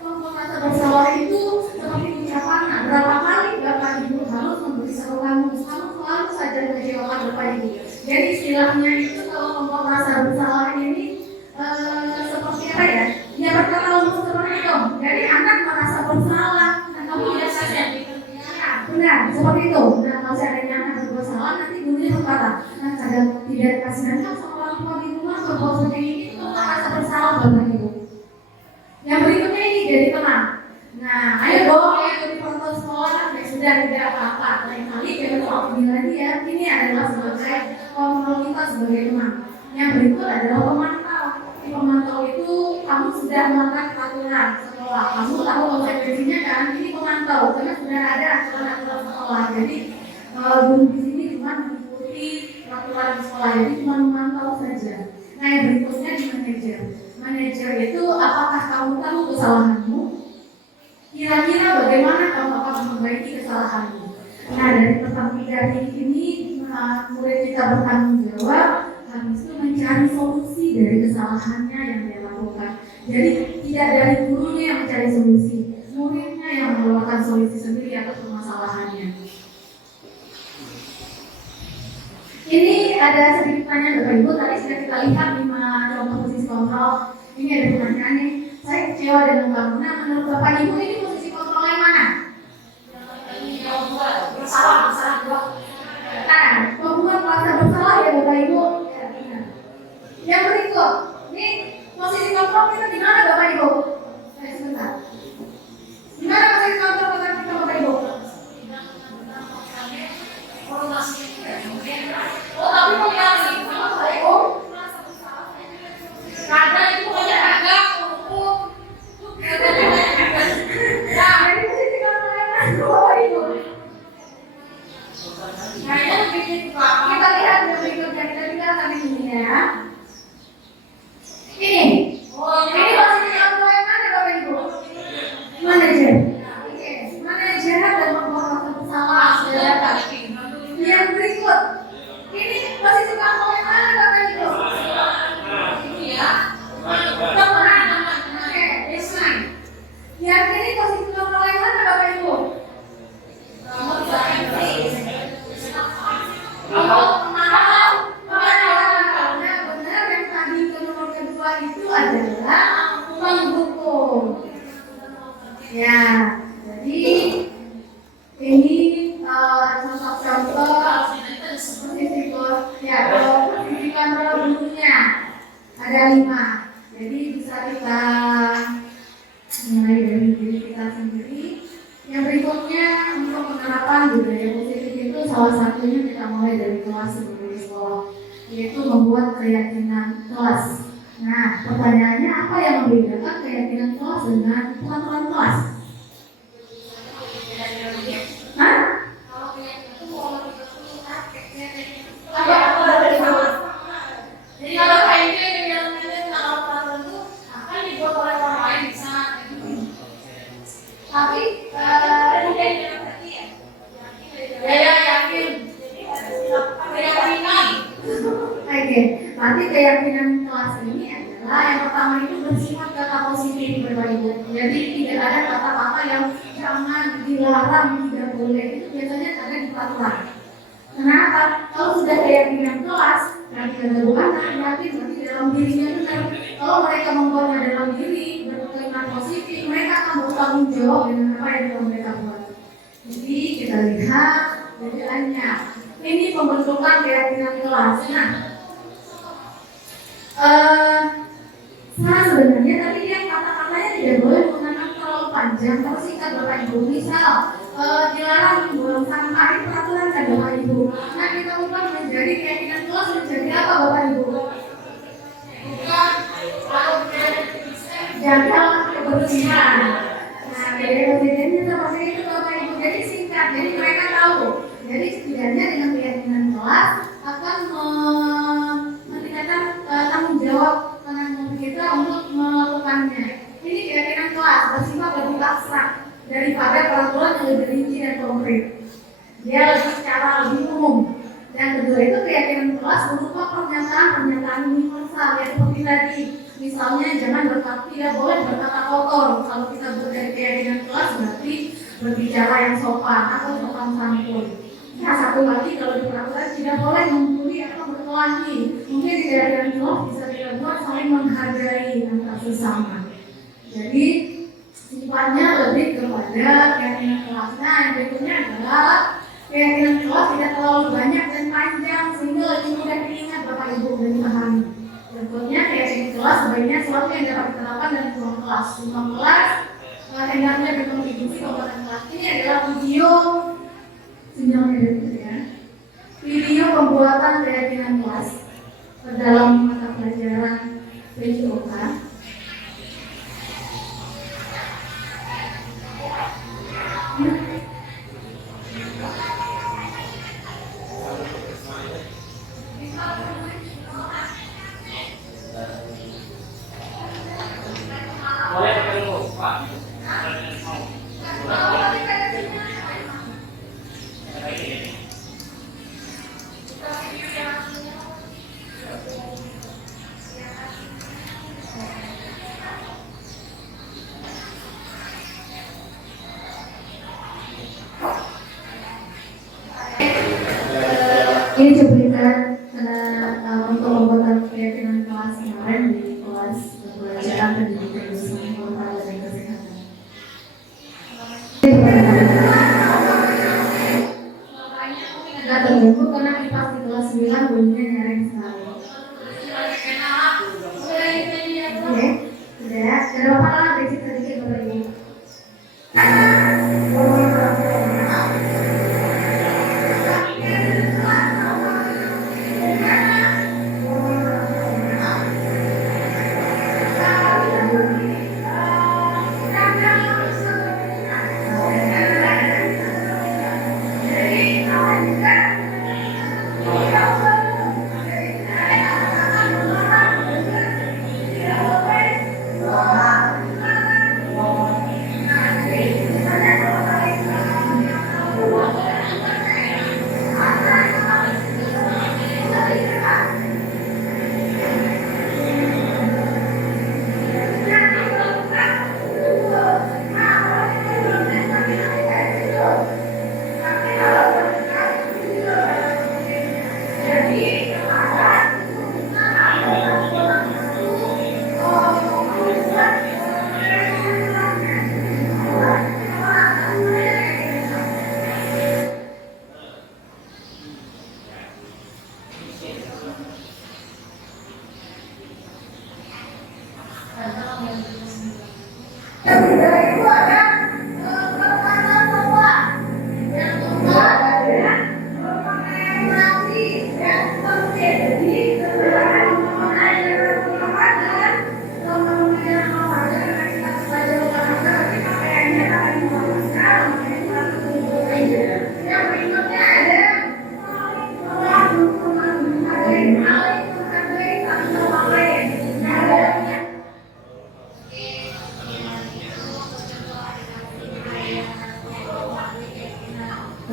Membuat rasa bersalah itu seperti ucapannya, berapa kali Bapak Ibu harus memberitahu kamu selalu saja mengecewakan Bapak Ibu. Jadi istilahnya itu kalau membuat rasa bersalah ini benar seperti itu. Nah, kalau seandainya anak berbuat salah, nanti gurunya berkata, nah kadang tidak kasihan kan sama orang tua di rumah berbuat seperti ini, itu merasa bersalah Bapak Ibu. Yang berikutnya ini jadi tenang. Nah, ayo dong, ayo di foto sekolah, ya sudah tidak apa-apa. Lain kali kita soal lagi ya, ini adalah sebagai kontrol kita sebagai teman. Yang berikut adalah pemantau. Di pemantau itu kamu sudah melakukan peraturan sekolah, kamu tahu konsekuensinya kan? Ini pemantau, karena sudah ada aturan-aturan sekolah. Jadi guru di sini cuma mengikuti peraturan di sekolah, jadi cuma memantau saja. Nah, yang berikutnya di manajer. Manajer itu apakah kamu tahu kesalahanmu? Kira-kira bagaimana kamu akan memperbaiki kesalahanmu? Nah, dari pertanyaan ini murid kita bertanggung jawab habis itu mencari solusi dari kesalahannya yang dia lakukan. Jadi tidak dari gurunya yang mencari solusi, muridnya yang mengeluarkan solusi sendiri atas permasalahannya. Ini ada sedikit pertanyaan Bapak Ibu, tadi sudah kita lihat 5 contoh posisi kontrol. Ini ada pertanyaan nih, saya kecewa dengan bangunan. Menurut Bapak Ibu ini posisi kontrol yang mana? Bersalah dua. Nah, pembuat merasa bersalah ya Bapak Ibu. Yang berikut, ini posisi kontrol kita di mana Bapak Ibu? Sebentar. Di mana posisi kontrol kita Bapak Ibu? Oh, tapi mau ngasih sama Bapak Ibu? Karena itu hanya agak hukum. Nah, ini posisi kontrol yang mana Bapak Ibu? Nah, kita lihat yang berikutnya, kita lihat tadi ini ya. Ini posisi kontrol yang mana Bapak Ibu? Manajer. Oke, manajer dan membuat rasa bersalah. Yang berikut, ini posisi kontrol yang mana Bapak Ibu? Teman. Oke, baseline. Yang ini posisi kontrol yang mana Bapak Ibu? Benar yang tadi nomor kedua itu adalah menghukum. Ya, jadi ini contoh-contoh posisi kontrol gurunya ada 5. Jadi bisa kita mulai dari diri kita sendiri. Yang berikutnya untuk penerapan budaya positif itu salah satunya kita mulai dari kelas sebagai sekolah, yaitu membuat keyakinan kelas. Nah, pertanyaannya apa yang membedakan keyakinan kelas dengan peraturan kelas? Hah? Jadi kalau KIP yang kalau peraturan itu akan dibuat oleh orang lain bisa. Tapi yakin. Oke, nanti keyakinan kelas ini adalah yang pertama itu bersifat kata positif Bapak Ibu. Jadi tidak ada kata-kata yang jangan, dilarang, tidak boleh. Itu biasanya ada di peraturan. Kenapa? Kalau sudah keyakinan kelas, nanti ada bukan yakin berarti dalam dirinya benar. Kalau mereka membuatnya dalam diri berkalimat positif, mereka akan bertanggung jawab dengan apa yang telah mereka buat. Jadi kita lihat perbedaannya. Ini pembentukan keyakinan kelas. Nah, sebenarnya tadi dia kata-katanya tidak boleh menggunakan terlalu panjang, terus singkat Bapak Ibu. Misal dilarang membuang sampah, ini peraturan kan Bapak Ibu. Nah, kita ubah menjadi keyakinan kelas menjadi apa Bapak Ibu? Jaga kebersihan. Nah, bedanya seperti itu Bapak Ibu. Jadi singkat, jadi mereka tahu. Jadi setidaknya dengan keyakinan kelas akan meningkatkan tanggung jawab tenaga kita untuk melakukannya. Ini keyakinan kelas bersifat lebih abstrak daripada peraturan yang lebih rinci dan konkret. Dia lebih secara lebih umum. Yang kedua itu keyakinan kelas berupa pernyataan universal yang seperti tadi. Misalnya jangan berkata, tidak boleh berkata kotor. Kalau kita berdiri keyakinan kelas berarti berbicara yang sopan atau sopan santun. Nah, satu lagi kalau di peraturan tidak boleh membuli atau berkelahi. Mungkin di keyakinan kelas bisa kita buat saling menghargai antar sesama. Jadi sifatnya lebih kepada keyakinan kelas. Nah, yang berikutnya adalah keyakinan kelas tidak terlalu banyak dan panjang sehingga lebih mudah diingat Bapak Ibu dan dipahami. Berikutnya keyakinan kelas sebaiknya sesuatu yang dapat diterapkan dalam ruang kelas. Ruang kelas hendaknya berkontribusi ke kegiatan kelas. Ini adalah video video pembuatan keyakinan kelas dalam mata pelajaran PJOK. Ini cuplikan untuk pembuatan keyakinan kelas kemarin di kelas pembelajaran pendidikan dan kesehatan. Tidak terganggu karena kipas di kelas 9 bunyinya nyaring sekali. Oke, sudah. Ada apa basic sedikit Bapak Ibu?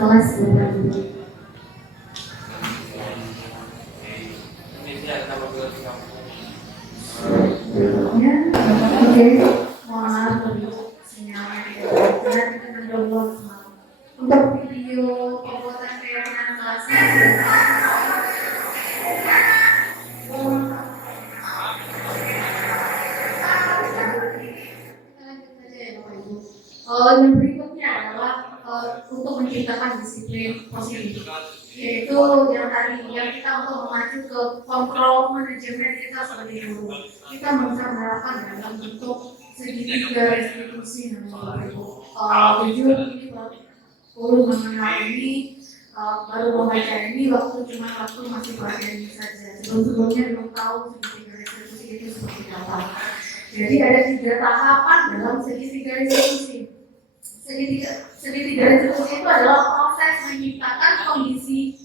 Kelas berikutnya, oke, mohon maaf untuk sinyalnya karena kita mendownload untuk video pembuatan keyakinan kelasnya. Yang berikutnya adalah untuk menciptakan disiplin positif, yaitu yang kita untuk memacu ke kontrol manajemen kita sebagai guru. Kita bisa menerapkan dalam bentuk segitiga restitusi namanya Ibu. Tujuh ini baru mengenal ini, baru membaca ini waktu masih pelajari saja. Sebelumnya belum tahu segitiga restitusi itu seperti apa. Jadi ada 3 tahapan dalam segitiga restitusi. Segitiga restitusi itu adalah proses menciptakan kondisi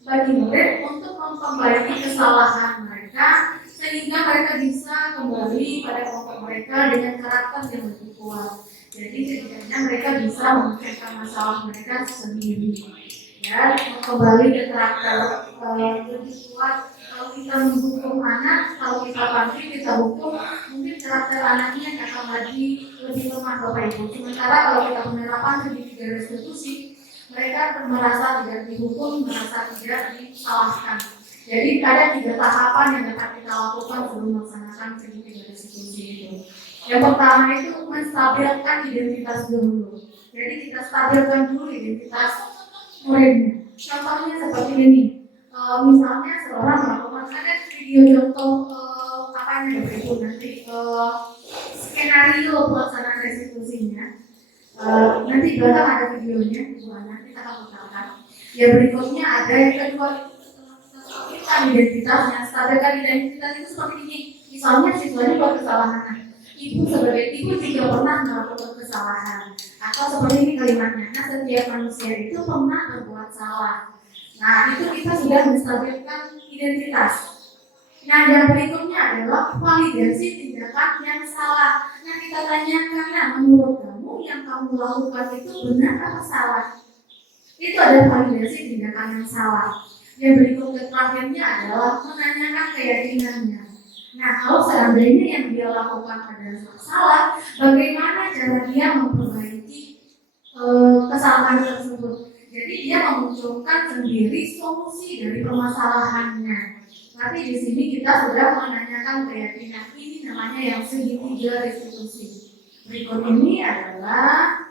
bagi murid untuk memperbaiki kesalahan mereka sehingga mereka bisa kembali pada kelompok mereka dengan karakter yang lebih kuat. Jadi setidaknya mereka bisa memecahkan masalah mereka sendiri, ya, kembali ke karakter lebih kuat. Kalau kita menghukum anak, kalau kita pasti kita hukum, mungkin karakter anaknya akan lagi lebih lemah Bapak Ibu. Sementara kalau kita menerapkan segitiga restitusi, mereka merasa tidak dihukum, merasa tidak disalahkan. Jadi ada 3 tahapan yang dapat kita lakukan sebelum melaksanakan segitiga restitusi itu. Yang pertama itu menstabilkan identitas dulu. Jadi kita stabilkan dulu identitas muridnya. Contohnya seperti ini. Misalnya seorang melakukan ada video contoh apa yang berikut nanti skenario pelaksanaan restitusinya. Nanti belakang ada videonya, nanti kita akan putarkan. Yang berikutnya ada yang kedua stabilkan identitasnya. Stabilkan identitas itu seperti ini. Misalnya siswanya buat kesalahan. Ibu sebagai ibu juga pernah melakukan kesalahan. Atau seperti ini kalimatnya. Nah, setiap manusia itu pernah berbuat salah. Nah, itu kita sudah menstabilkan identitas. Nah, yang berikutnya adalah validasi tindakan yang salah. Nah, kita tanyakan, nah, menurut kamu yang kamu lakukan itu benar atau salah? Itu adalah validasi tindakan yang salah. Yang berikutnya terakhirnya adalah menanyakan keyakinannya. Nah, kalau seandainya yang dia lakukan adalah salah, bagaimana cara dia memperbaiki kesalahan tersebut? Jadi dia memunculkan sendiri solusi dari permasalahannya. Tapi di sini kita sudah menanyakan keyakinan. Ini namanya yang segitiga restitusi. Berikut ini adalah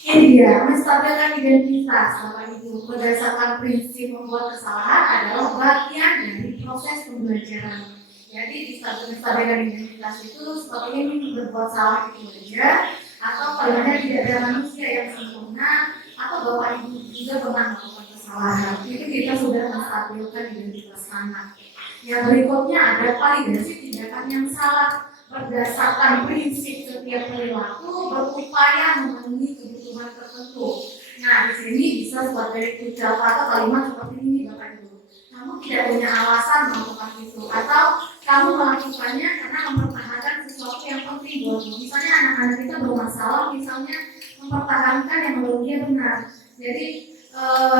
ini dia, menstabilkan identitas. Bapak Ibu, berdasarkan prinsip membuat kesalahan adalah bagian dari proses pembelajaran. Jadi menstabilkan identitas itu seperti ini, berbuat salah itu saja, atau kalau tidak ada manusia yang sempurna, atau Bapak Ibu juga pernah melakukan kesalahan. Itu kita sudah menstabilkan identitas anak. Yang berikutnya ada validasi tindakan yang salah. Berdasarkan prinsip setiap perilaku berupaya memenuhi kebutuhan tertentu. Nah, di sini bisa sebagai ucapan atau kalimat seperti ini, Bapak Ibu. Kamu tidak punya alasan melakukan itu, atau kamu melakukannya karena mempertahankan sesuatu yang penting buatmu. Misalnya anak-anak kita bermasalah, misalnya mempertahankan yang menurut dia benar. Jadi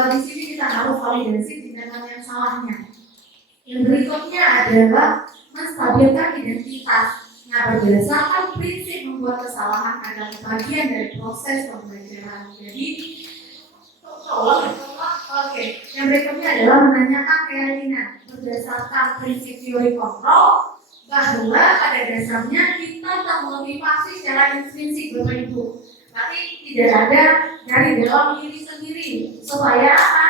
di sini kita harus validasi tindakan yang salahnya. Yang berikutnya adalah menstabilkan identitas. Nah, berdasarkan prinsip membuat kesalahan adalah bagian dari proses pembelajaran. Jadi, oke. Yang berikutnya adalah menanyakan keyakinan. Berdasarkan prinsip teori kontrol, bahwa pada dasarnya kita termotivasi secara intrinsik, Bapak Ibu. Tapi tidak ada dari dalam diri sendiri. Supaya apa?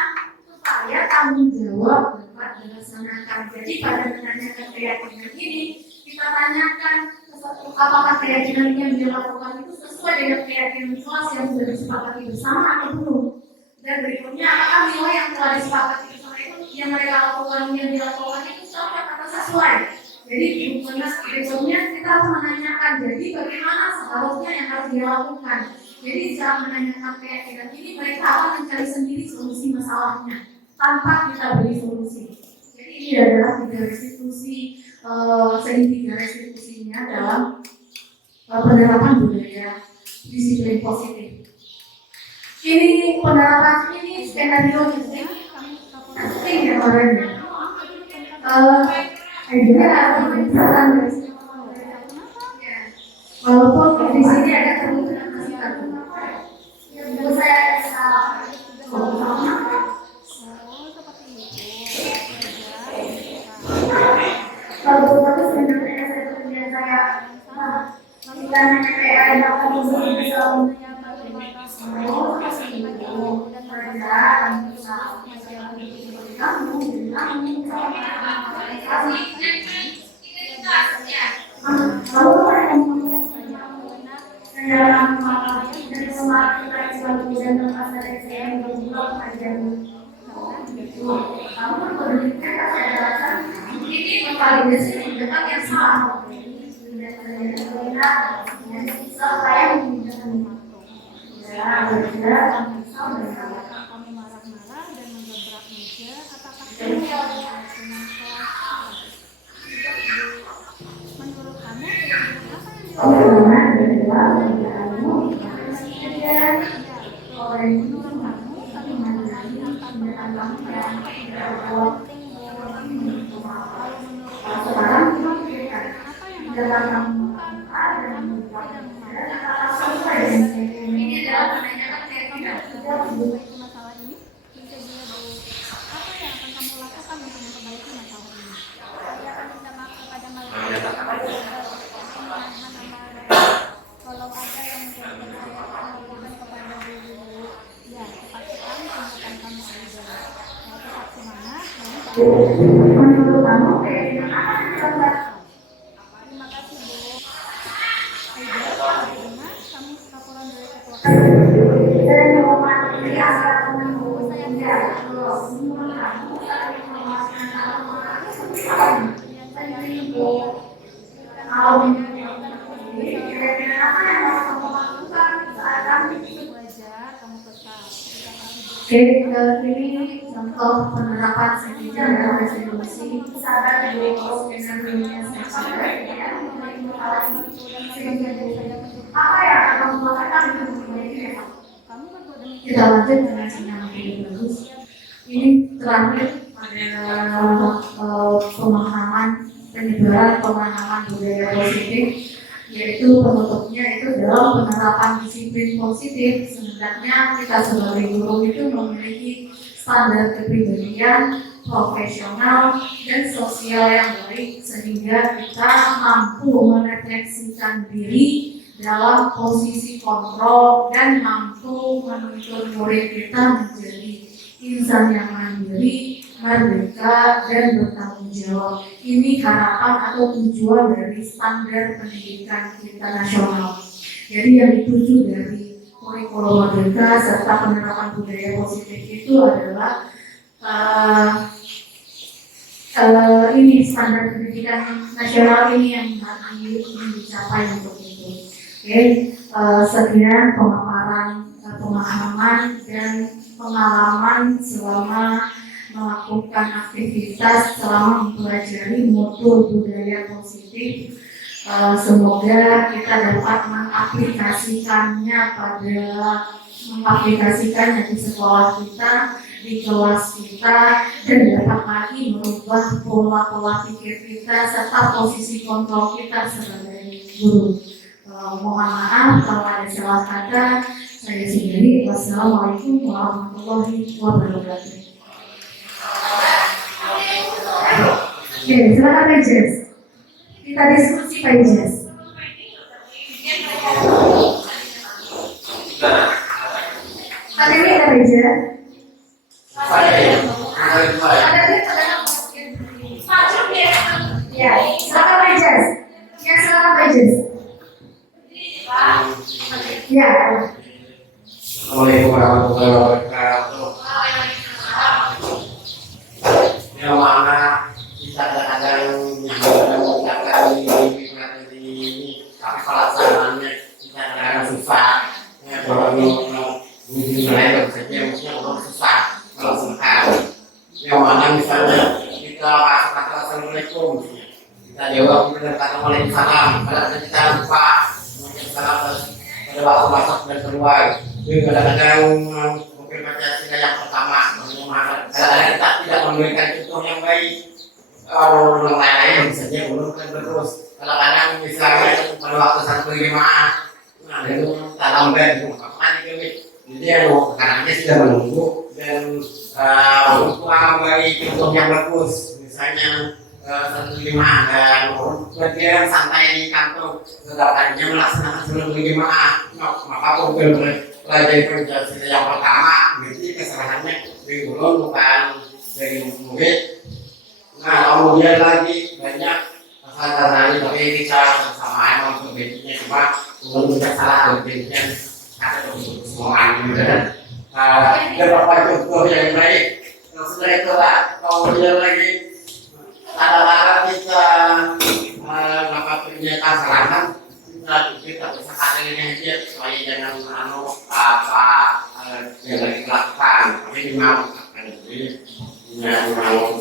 Supaya tanggung jawab dapat dilaksanakan. Jadi pada menanyakan keyakinan ini, kita tanyakan apakah keyakinan yang dia lakukan itu sesuai dengan keyakinan kelas yang sudah disepakati bersama atau belum. Dan berikutnya, apakah nilai yang telah disepakati bersama itu yang mereka lakukan, yang dilakukan itu cocok atau sesuai. Jadi berikutnya kita harus menanyakan, jadi bagaimana seharusnya yang harus dia lakukan. Jadi saat menanyakan keyakinan ini, mereka akan mencari sendiri solusi masalahnya tanpa kita beri solusi. Jadi ini adalah tiga restitusi, segitiga restitusinya dalam penerapan budaya disiplin positif. Ini penerapan ini skenario ini penting ya orangnya. Walaupun di sini ada kebutuhan masukan. Yang saya kalau tapi sebenarnya saya kita kayak ada apa bisa yang sama. Kami marah-marah dan menggebrak meja, apakah kamu menurut kamu apa yang menurut kamu kami mengenai tanpa berhalang dan penting sekarang apa yang harus dilakukan dan ini adalah menanyakan keyakinan. memperbaiki masalah ini bisa juga apa yang akan kamu lakukan untuk memperbaiki masalah ini. Saya akan minta maaf kepada mereka Menurut kamu kayaknya apa yang dilakukan? Terima kasih Bu. Aida, bagaimana kamu laporan dari ketua Dan menghormati asal menunggu saya hingga semua kamu saling memuaskan kemudian saya kalau kira-kira apa yang mau kamu lakukan saat kami wajar kamu tetap. Terima kasih Bu. Oke, ini contoh penerapan sekitar dan resolusi sahabat dari dengan dunia seksual ya. Apa yang akan kamu lakukan untuk memperbaiki ya? Kamu berbuat demikian. Kita lanjut dengan sinyal yang bagus. Ini terakhir pada pemahaman penyebaran pemahaman budaya positif, yaitu penutupnya itu dalam penerapan disiplin positif. Sebenarnya kita sebagai guru itu memiliki standar kepribadian profesional dan sosial yang baik sehingga kita mampu merefleksikan diri dalam posisi kontrol dan mampu menuntun murid kita menjadi insan yang mandiri, merdeka, dan bertanggung jawab. Ini harapan atau tujuan dari standar pendidikan kita nasional. Jadi yang dituju dari kurikulum merdeka serta penerapan budaya positif itu adalah ini standar pendidikan nasional ini yang ingin dicapai untuk itu. Oke, sekian pemaparan pemahaman dan pengalaman selama melakukan aktivitas selama mempelajari mutu budaya positif. Semoga kita dapat mengaplikasikannya di sekolah kita, di kelas kita, dan dapat lagi merubah pola pikir kita serta posisi kontrol kita sebagai guru. Mohon maaf kalau ada salah kata, saya sendiri. Wassalamualaikum warahmatullahi wabarakatuh. Oke, silakan Pak Jess. Kita diskusi Pak Jess. Ada ini ada Pak Jess? Ya, silakan Pak Jess. Ya, silakan Pak Jess. Ya. Assalamualaikum warahmatullahi wabarakatuh. Yang mana kita kadang-kadang mengucapkan ini, tapi pelaksanaannya kita kadang susah. Kalau lain saja mungkin orang susah kalau sengkar. Yang mana misalnya kita kata assalamualaikum, kita jawab kita kata waalaikumsalam. Kadang kita lupa salam pada waktu masuk dan keluar. Jadi kadang-kadang mungkin Pancasila yang pertama, kadang-kadang kita tidak memberikan contoh yang baik. Orang lain bisa saja belum kan terus. Kadang-kadang misalnya pada waktu satu jemaah, nah itu tak lambat itu kapan itu. Jadi yang kadang-kadang sudah menunggu dan memberi contoh yang bagus. Misalnya 105 dan bagian santai di kantor setelahnya melaksanakan sebelum berjemaah, maka program pelajaran Pancasila yang pertama berarti kesalahannya dari guru bukan dari murid. Nah kemudian lagi banyak kesalahan tapi kita sama memperbaikinya, cuma belum bisa salah berbicara ada semua dan beberapa contoh yang baik yang sudah itulah. Kemudian lagi kadang-kadang kita dapat pernyataan kesalahan, kita bisa katakan aja supaya jangan apa yang lagi dilakukan, tapi dimaafkan itu yang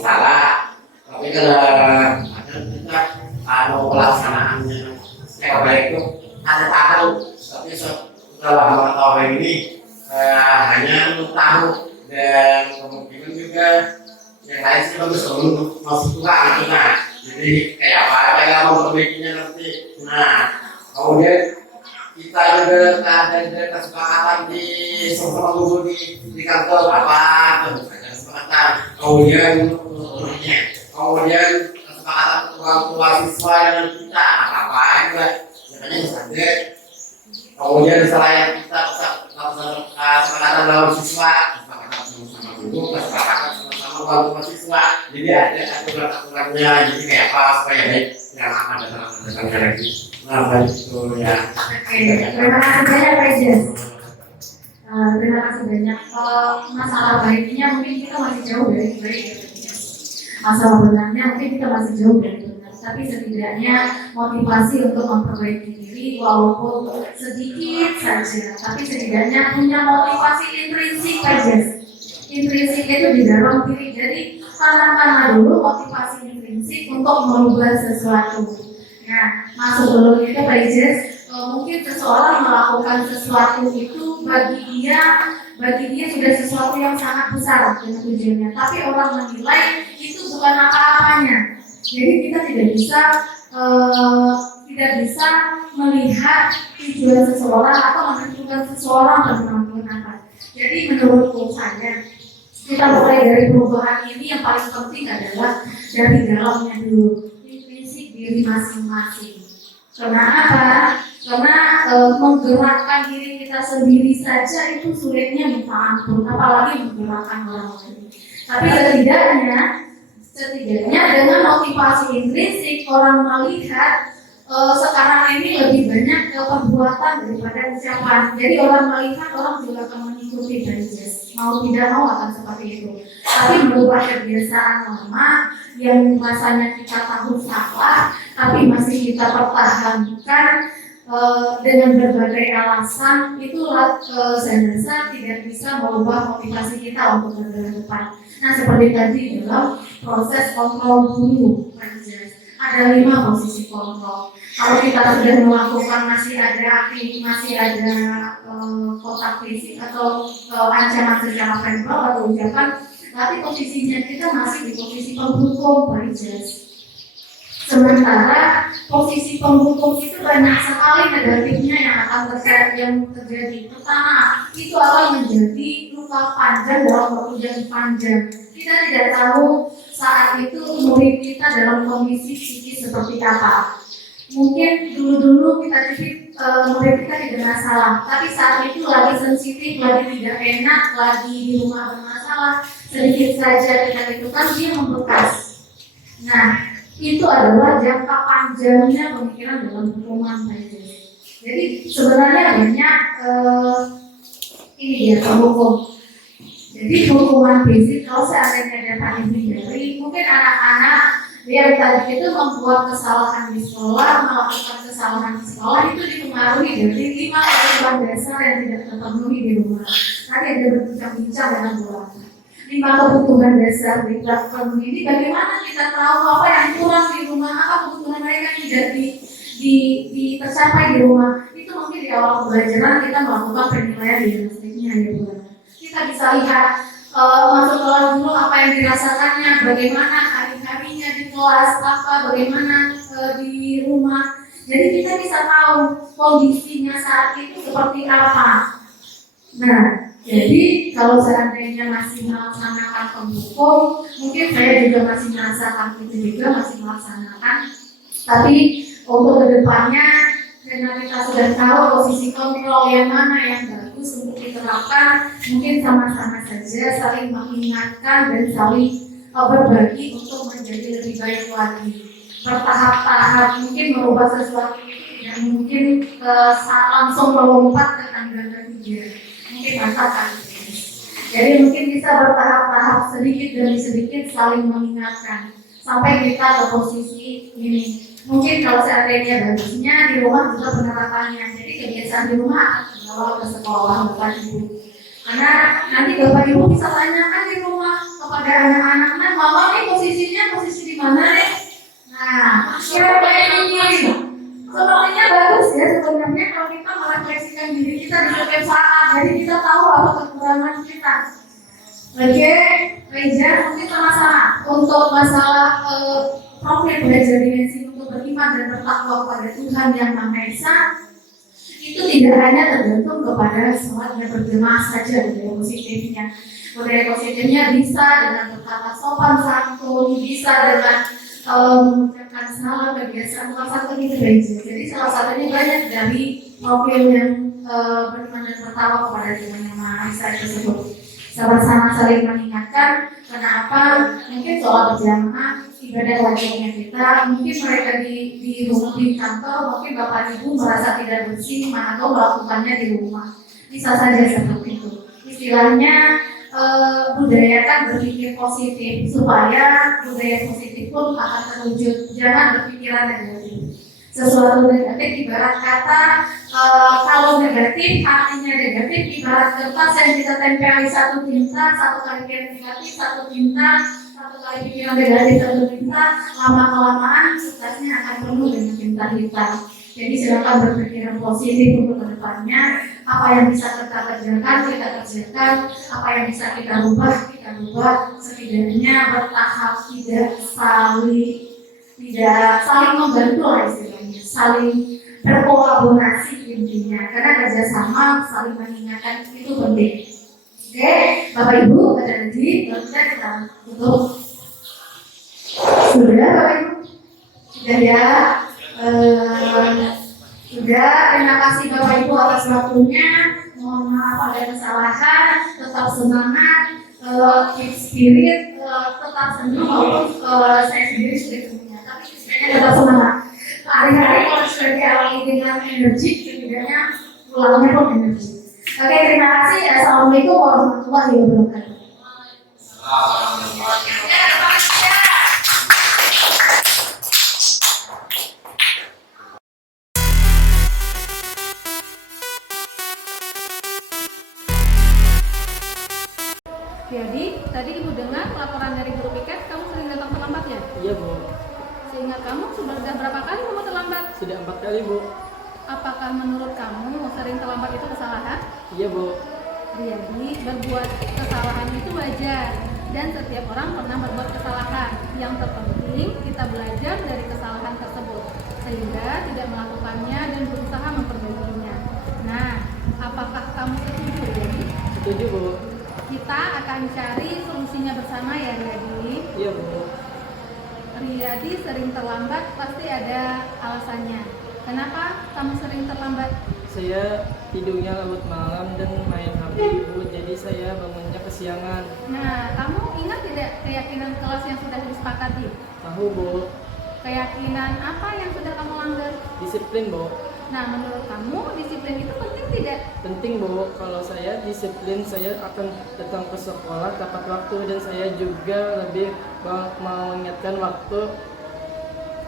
salah. Tapi kalau kita pelaksanaannya secara baik itu ada tahu, tapi setelah mengetahui ini hanya tahu dan kemungkinan juga yang lain sih bagus untuk masuk Tuhan gitu. Nah jadi kayak apa yang mau perbaikinya nanti. Nah kemudian kita juga ada kesepakatan di semua guru di kantor apa kesepakatan, kemudian kesepakatan orang tua siswa dengan kita apa juga makanya misalnya. Kemudian selain kita kesepakatan dalam siswa, kesepakatan sama guru, kesepakatan sama orang tua siswa. Jadi ada aturan-aturannya, jadi kayak apa supaya baik yang akan datang lagi. Nah, baik itu ya. Oke, terima kasih banyak Pak Ijaz. Terima kasih banyak. Masalah baiknya mungkin kita masih jauh dari baik. Masalah benarnya mungkin kita masih jauh dari benar. Tapi setidaknya motivasi untuk memperbaiki diri walaupun sedikit saja. Tapi setidaknya punya motivasi intrinsik aja. Intrinsik itu di dalam diri. Jadi tanamkanlah dulu motivasi intrinsik untuk merubah sesuatu. Nah, masuk dulu itu Pak Ijaz. Mungkin seseorang melakukan sesuatu itu bagi dia sudah sesuatu yang sangat besar dengan tujuannya, tapi orang menilai itu bukan apa-apanya. Jadi kita tidak bisa melihat tujuan seseorang atau menentukan seseorang bernama apa. Jadi menurutku saya kita mulai dari perubahan ini yang paling penting adalah dari dalamnya dulu, intrinsik diri masing-masing. Kenapa? Karena menggerakkan diri kita sendiri saja itu sulitnya minta ampun, apalagi menggerakkan orang lain. Tapi setidaknya dengan motivasi intrinsik orang melihat sekarang ini lebih banyak ke perbuatan daripada ucapan. Jadi orang melihat, orang juga akan mengikuti dari Ijaz. Mau tidak mau akan seperti itu. Tapi merubah kebiasaan lama yang rasanya kita tahu salah, tapi masih kita pertahankan dengan berbagai alasan, itulah saya rasa tidak bisa merubah motivasi kita untuk berjalan depan. Nah, seperti tadi dalam proses kontrol dulu, ada 5 posisi kontrol. Kalau kita sudah melakukan masih ada kotak fisik atau ancaman secara verbal atau ucapan, tapi posisinya kita masih di posisi penghukum, Pak Ijaz. Sementara posisi penghukum itu banyak sekali negatifnya yang akan terjadi. Pertama, itu akan menjadi luka panjang dalam waktu yang panjang. Kita tidak tahu saat itu murid kita dalam kondisi psikis seperti apa. Mungkin dulu kita pikir murid kita tidak masalah, tapi saat itu lagi sensitif, lagi tidak enak, lagi di rumah bermasalah, sedikit saja kita itu kan dia membekas. Nah, itu adalah jangka panjangnya pemikiran dalam hukuman saja. Jadi sebenarnya banyak ini ya hukum. Jadi hukuman basic kalau seandainya dapat dihindari, mungkin anak-anak yang tadi itu membuat kesalahan di sekolah, melakukan kesalahan di sekolah itu dipengaruhi dari 5 kebutuhan dasar yang tidak terpenuhi di rumah. Tadi ada berbincang-bincang dengan keluarga. 5 kebutuhan dasar tidak terpenuhi ini, bagaimana kita tahu apa yang kurang di rumah, apa kebutuhan mereka yang tidak tercapai di rumah. Itu mungkin di awal pembelajaran kita melakukan penilaian diagnostiknya ya Bu. Kita bisa lihat masuk kelas dulu apa yang dirasakannya, bagaimana hari-harinya di kelas, bagaimana di rumah. Jadi kita bisa tahu kondisinya saat itu seperti apa. Nah, jadi kalau seandainya masih melaksanakan penghukum, mungkin saya juga masih merasakan itu juga masih melaksanakan. Tapi untuk kedepannya, karena kita sudah tahu posisi kontrol yang mana yang bagus untuk diterapkan, mungkin sama-sama saja saling mengingatkan dan saling berbagi untuk menjadi lebih baik lagi. Bertahap-tahap mungkin merubah sesuatu itu tidak mungkin langsung melompat ke tangga ketiga. Mungkin merasakan. Jadi mungkin bisa bertahap-tahap sedikit demi sedikit saling mengingatkan sampai kita ke posisi ini. Mungkin kalau seandainya bagusnya di rumah juga penerapannya. Jadi kebiasaan di rumah akan dibawa ke sekolah Bapak Ibu. Karena nanti Bapak Ibu bisa tanyakan di rumah kepada anak-anaknya, mama nih posisi di mana nih? Nah, kayak ini. Sepertinya bagus ya sebenarnya kalau kita merefleksikan diri kita di setiap saat. Jadi kita tahu apa kekurangan kita. Oke, Reza mungkin sama-sama untuk masalah profil belajar dimensi untuk beriman dan bertakwa kepada Tuhan yang Maha Esa itu tidak hanya tergantung kepada sholatnya berjemaah saja budaya positifnya. Budaya positifnya bisa dengan berkata sopan santun, bisa dengan mengucapkan salam, kebiasaan salah satu itu Reza. Jadi salah satunya banyak dari profil yang beriman dan bertakwa kepada Tuhan yang Maha Esa tersebut. sama-sama saling mengingatkan. Kenapa? Mungkin soal berjamaah ibadah wajibnya kita, mungkin mereka di rumah di kantor, mungkin bapak ibu merasa tidak bersih, mana tahu melakukannya di rumah. Bisa saja seperti itu. Istilahnya budayakan berpikir positif supaya budaya positif pun akan terwujud. Jangan berpikiran negatif. Sesuatu negatif ibarat kata kalau negatif artinya negatif, ibarat kertas yang kita tempeli satu tinta, satu kali pikiran negatif, satu tinta, satu kali pikiran negatif, satu tinta, lama kelamaan kertasnya akan penuh dengan tinta hitam. Jadi silakan berpikiran positif untuk kedepannya. Apa yang bisa kita kerjakan, apa yang bisa kita rubah, setidaknya bertahap, tidak saling membantu lah istilahnya, saling berkolaborasi intinya, karena kerjasama saling mengingatkan itu penting. Oke, Bapak Ibu, ada lagi, kita tutup. Sudah Bapak Ibu? Sudah ya? Sudah, terima kasih Bapak Ibu atas waktunya. Mohon maaf ada kesalahan, tetap semangat, keep spirit, tetap senyum walaupun saya sendiri sudah punya, tapi setidaknya tetap semangat. Hari-hari kalau sudah diawali dengan energi, setidaknya pulangnya pun energi. Oke, terima kasih. Assalamualaikum warahmatullahi wabarakatuh. Jadi, tadi Ibu dengar laporan dari guru piket, kamu sering datang terlambat ya? Iya Bu, Seingat kamu, sudah berapa kali kamu terlambat? sudah 4 kali Bu. Apakah menurut kamu sering terlambat itu kesalahan? Iya Bu, Jadi, berbuat kesalahan itu wajar. Dan setiap orang pernah berbuat kesalahan. Yang terpenting, kita belajar dari kesalahan tersebut. Sehingga tidak melakukannya dan berusaha memperbaikinya. Nah, apakah kamu setuju ya? setuju Bu. Kita akan cari solusinya bersama ya Riyadi. Iya Bu. Riyadi sering terlambat pasti ada alasannya. Kenapa kamu sering terlambat? Saya tidurnya larut malam dan main HP Bu, jadi saya bangunnya kesiangan. Nah, kamu ingat tidak keyakinan kelas yang sudah disepakati? Tahu Bu, Keyakinan apa yang sudah kamu langgar? disiplin Bu. Nah, menurut kamu disiplin itu penting tidak? Penting Bu, kalau saya disiplin saya akan datang ke sekolah tepat waktu dan saya juga lebih mau mengingatkan waktu.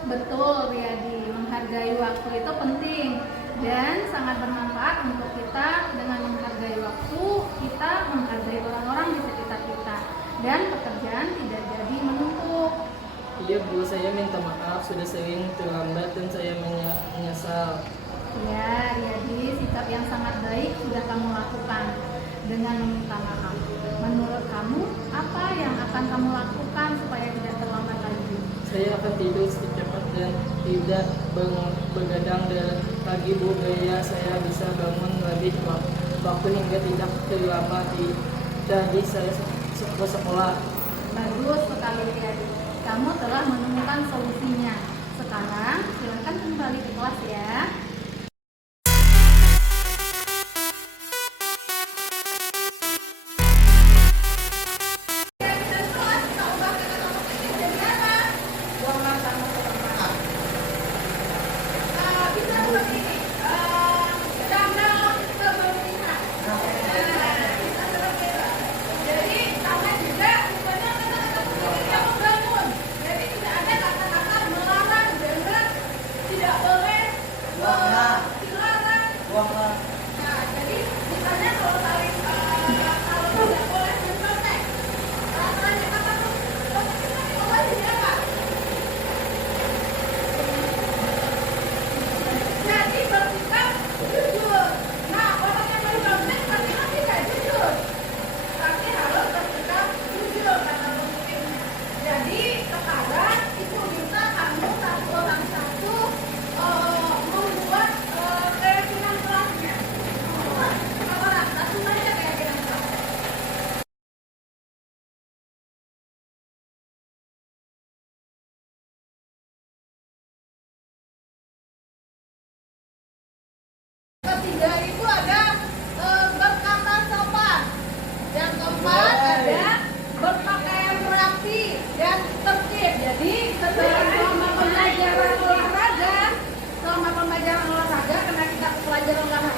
Betul Riyadi, menghargai waktu itu penting dan sangat bermanfaat untuk kita. Dengan menghargai waktu, kita menghargai orang-orang di sekitar kita dan pekerjaan tidak jadi menumpuk. Iya Bu, saya minta maaf sudah sering terlambat dan saya menyesal. Ya, Riyadi, sikap yang sangat baik sudah kamu lakukan dengan meminta maaf. Menurut kamu, apa yang akan kamu lakukan supaya tidak terlambat lagi? Saya akan tidur secepat dan tidak begadang lagi Bu, gaya saya bisa bangun lebih waktu hingga tidak terlambat. Jadi saya ke sekolah. Bagus sekali Riyadi, kamu telah menemukan solusinya. Sekarang silakan kembali ke kelas ya. Tidak boleh selama pembelajaran olahraga karena kita pelajaran olahraga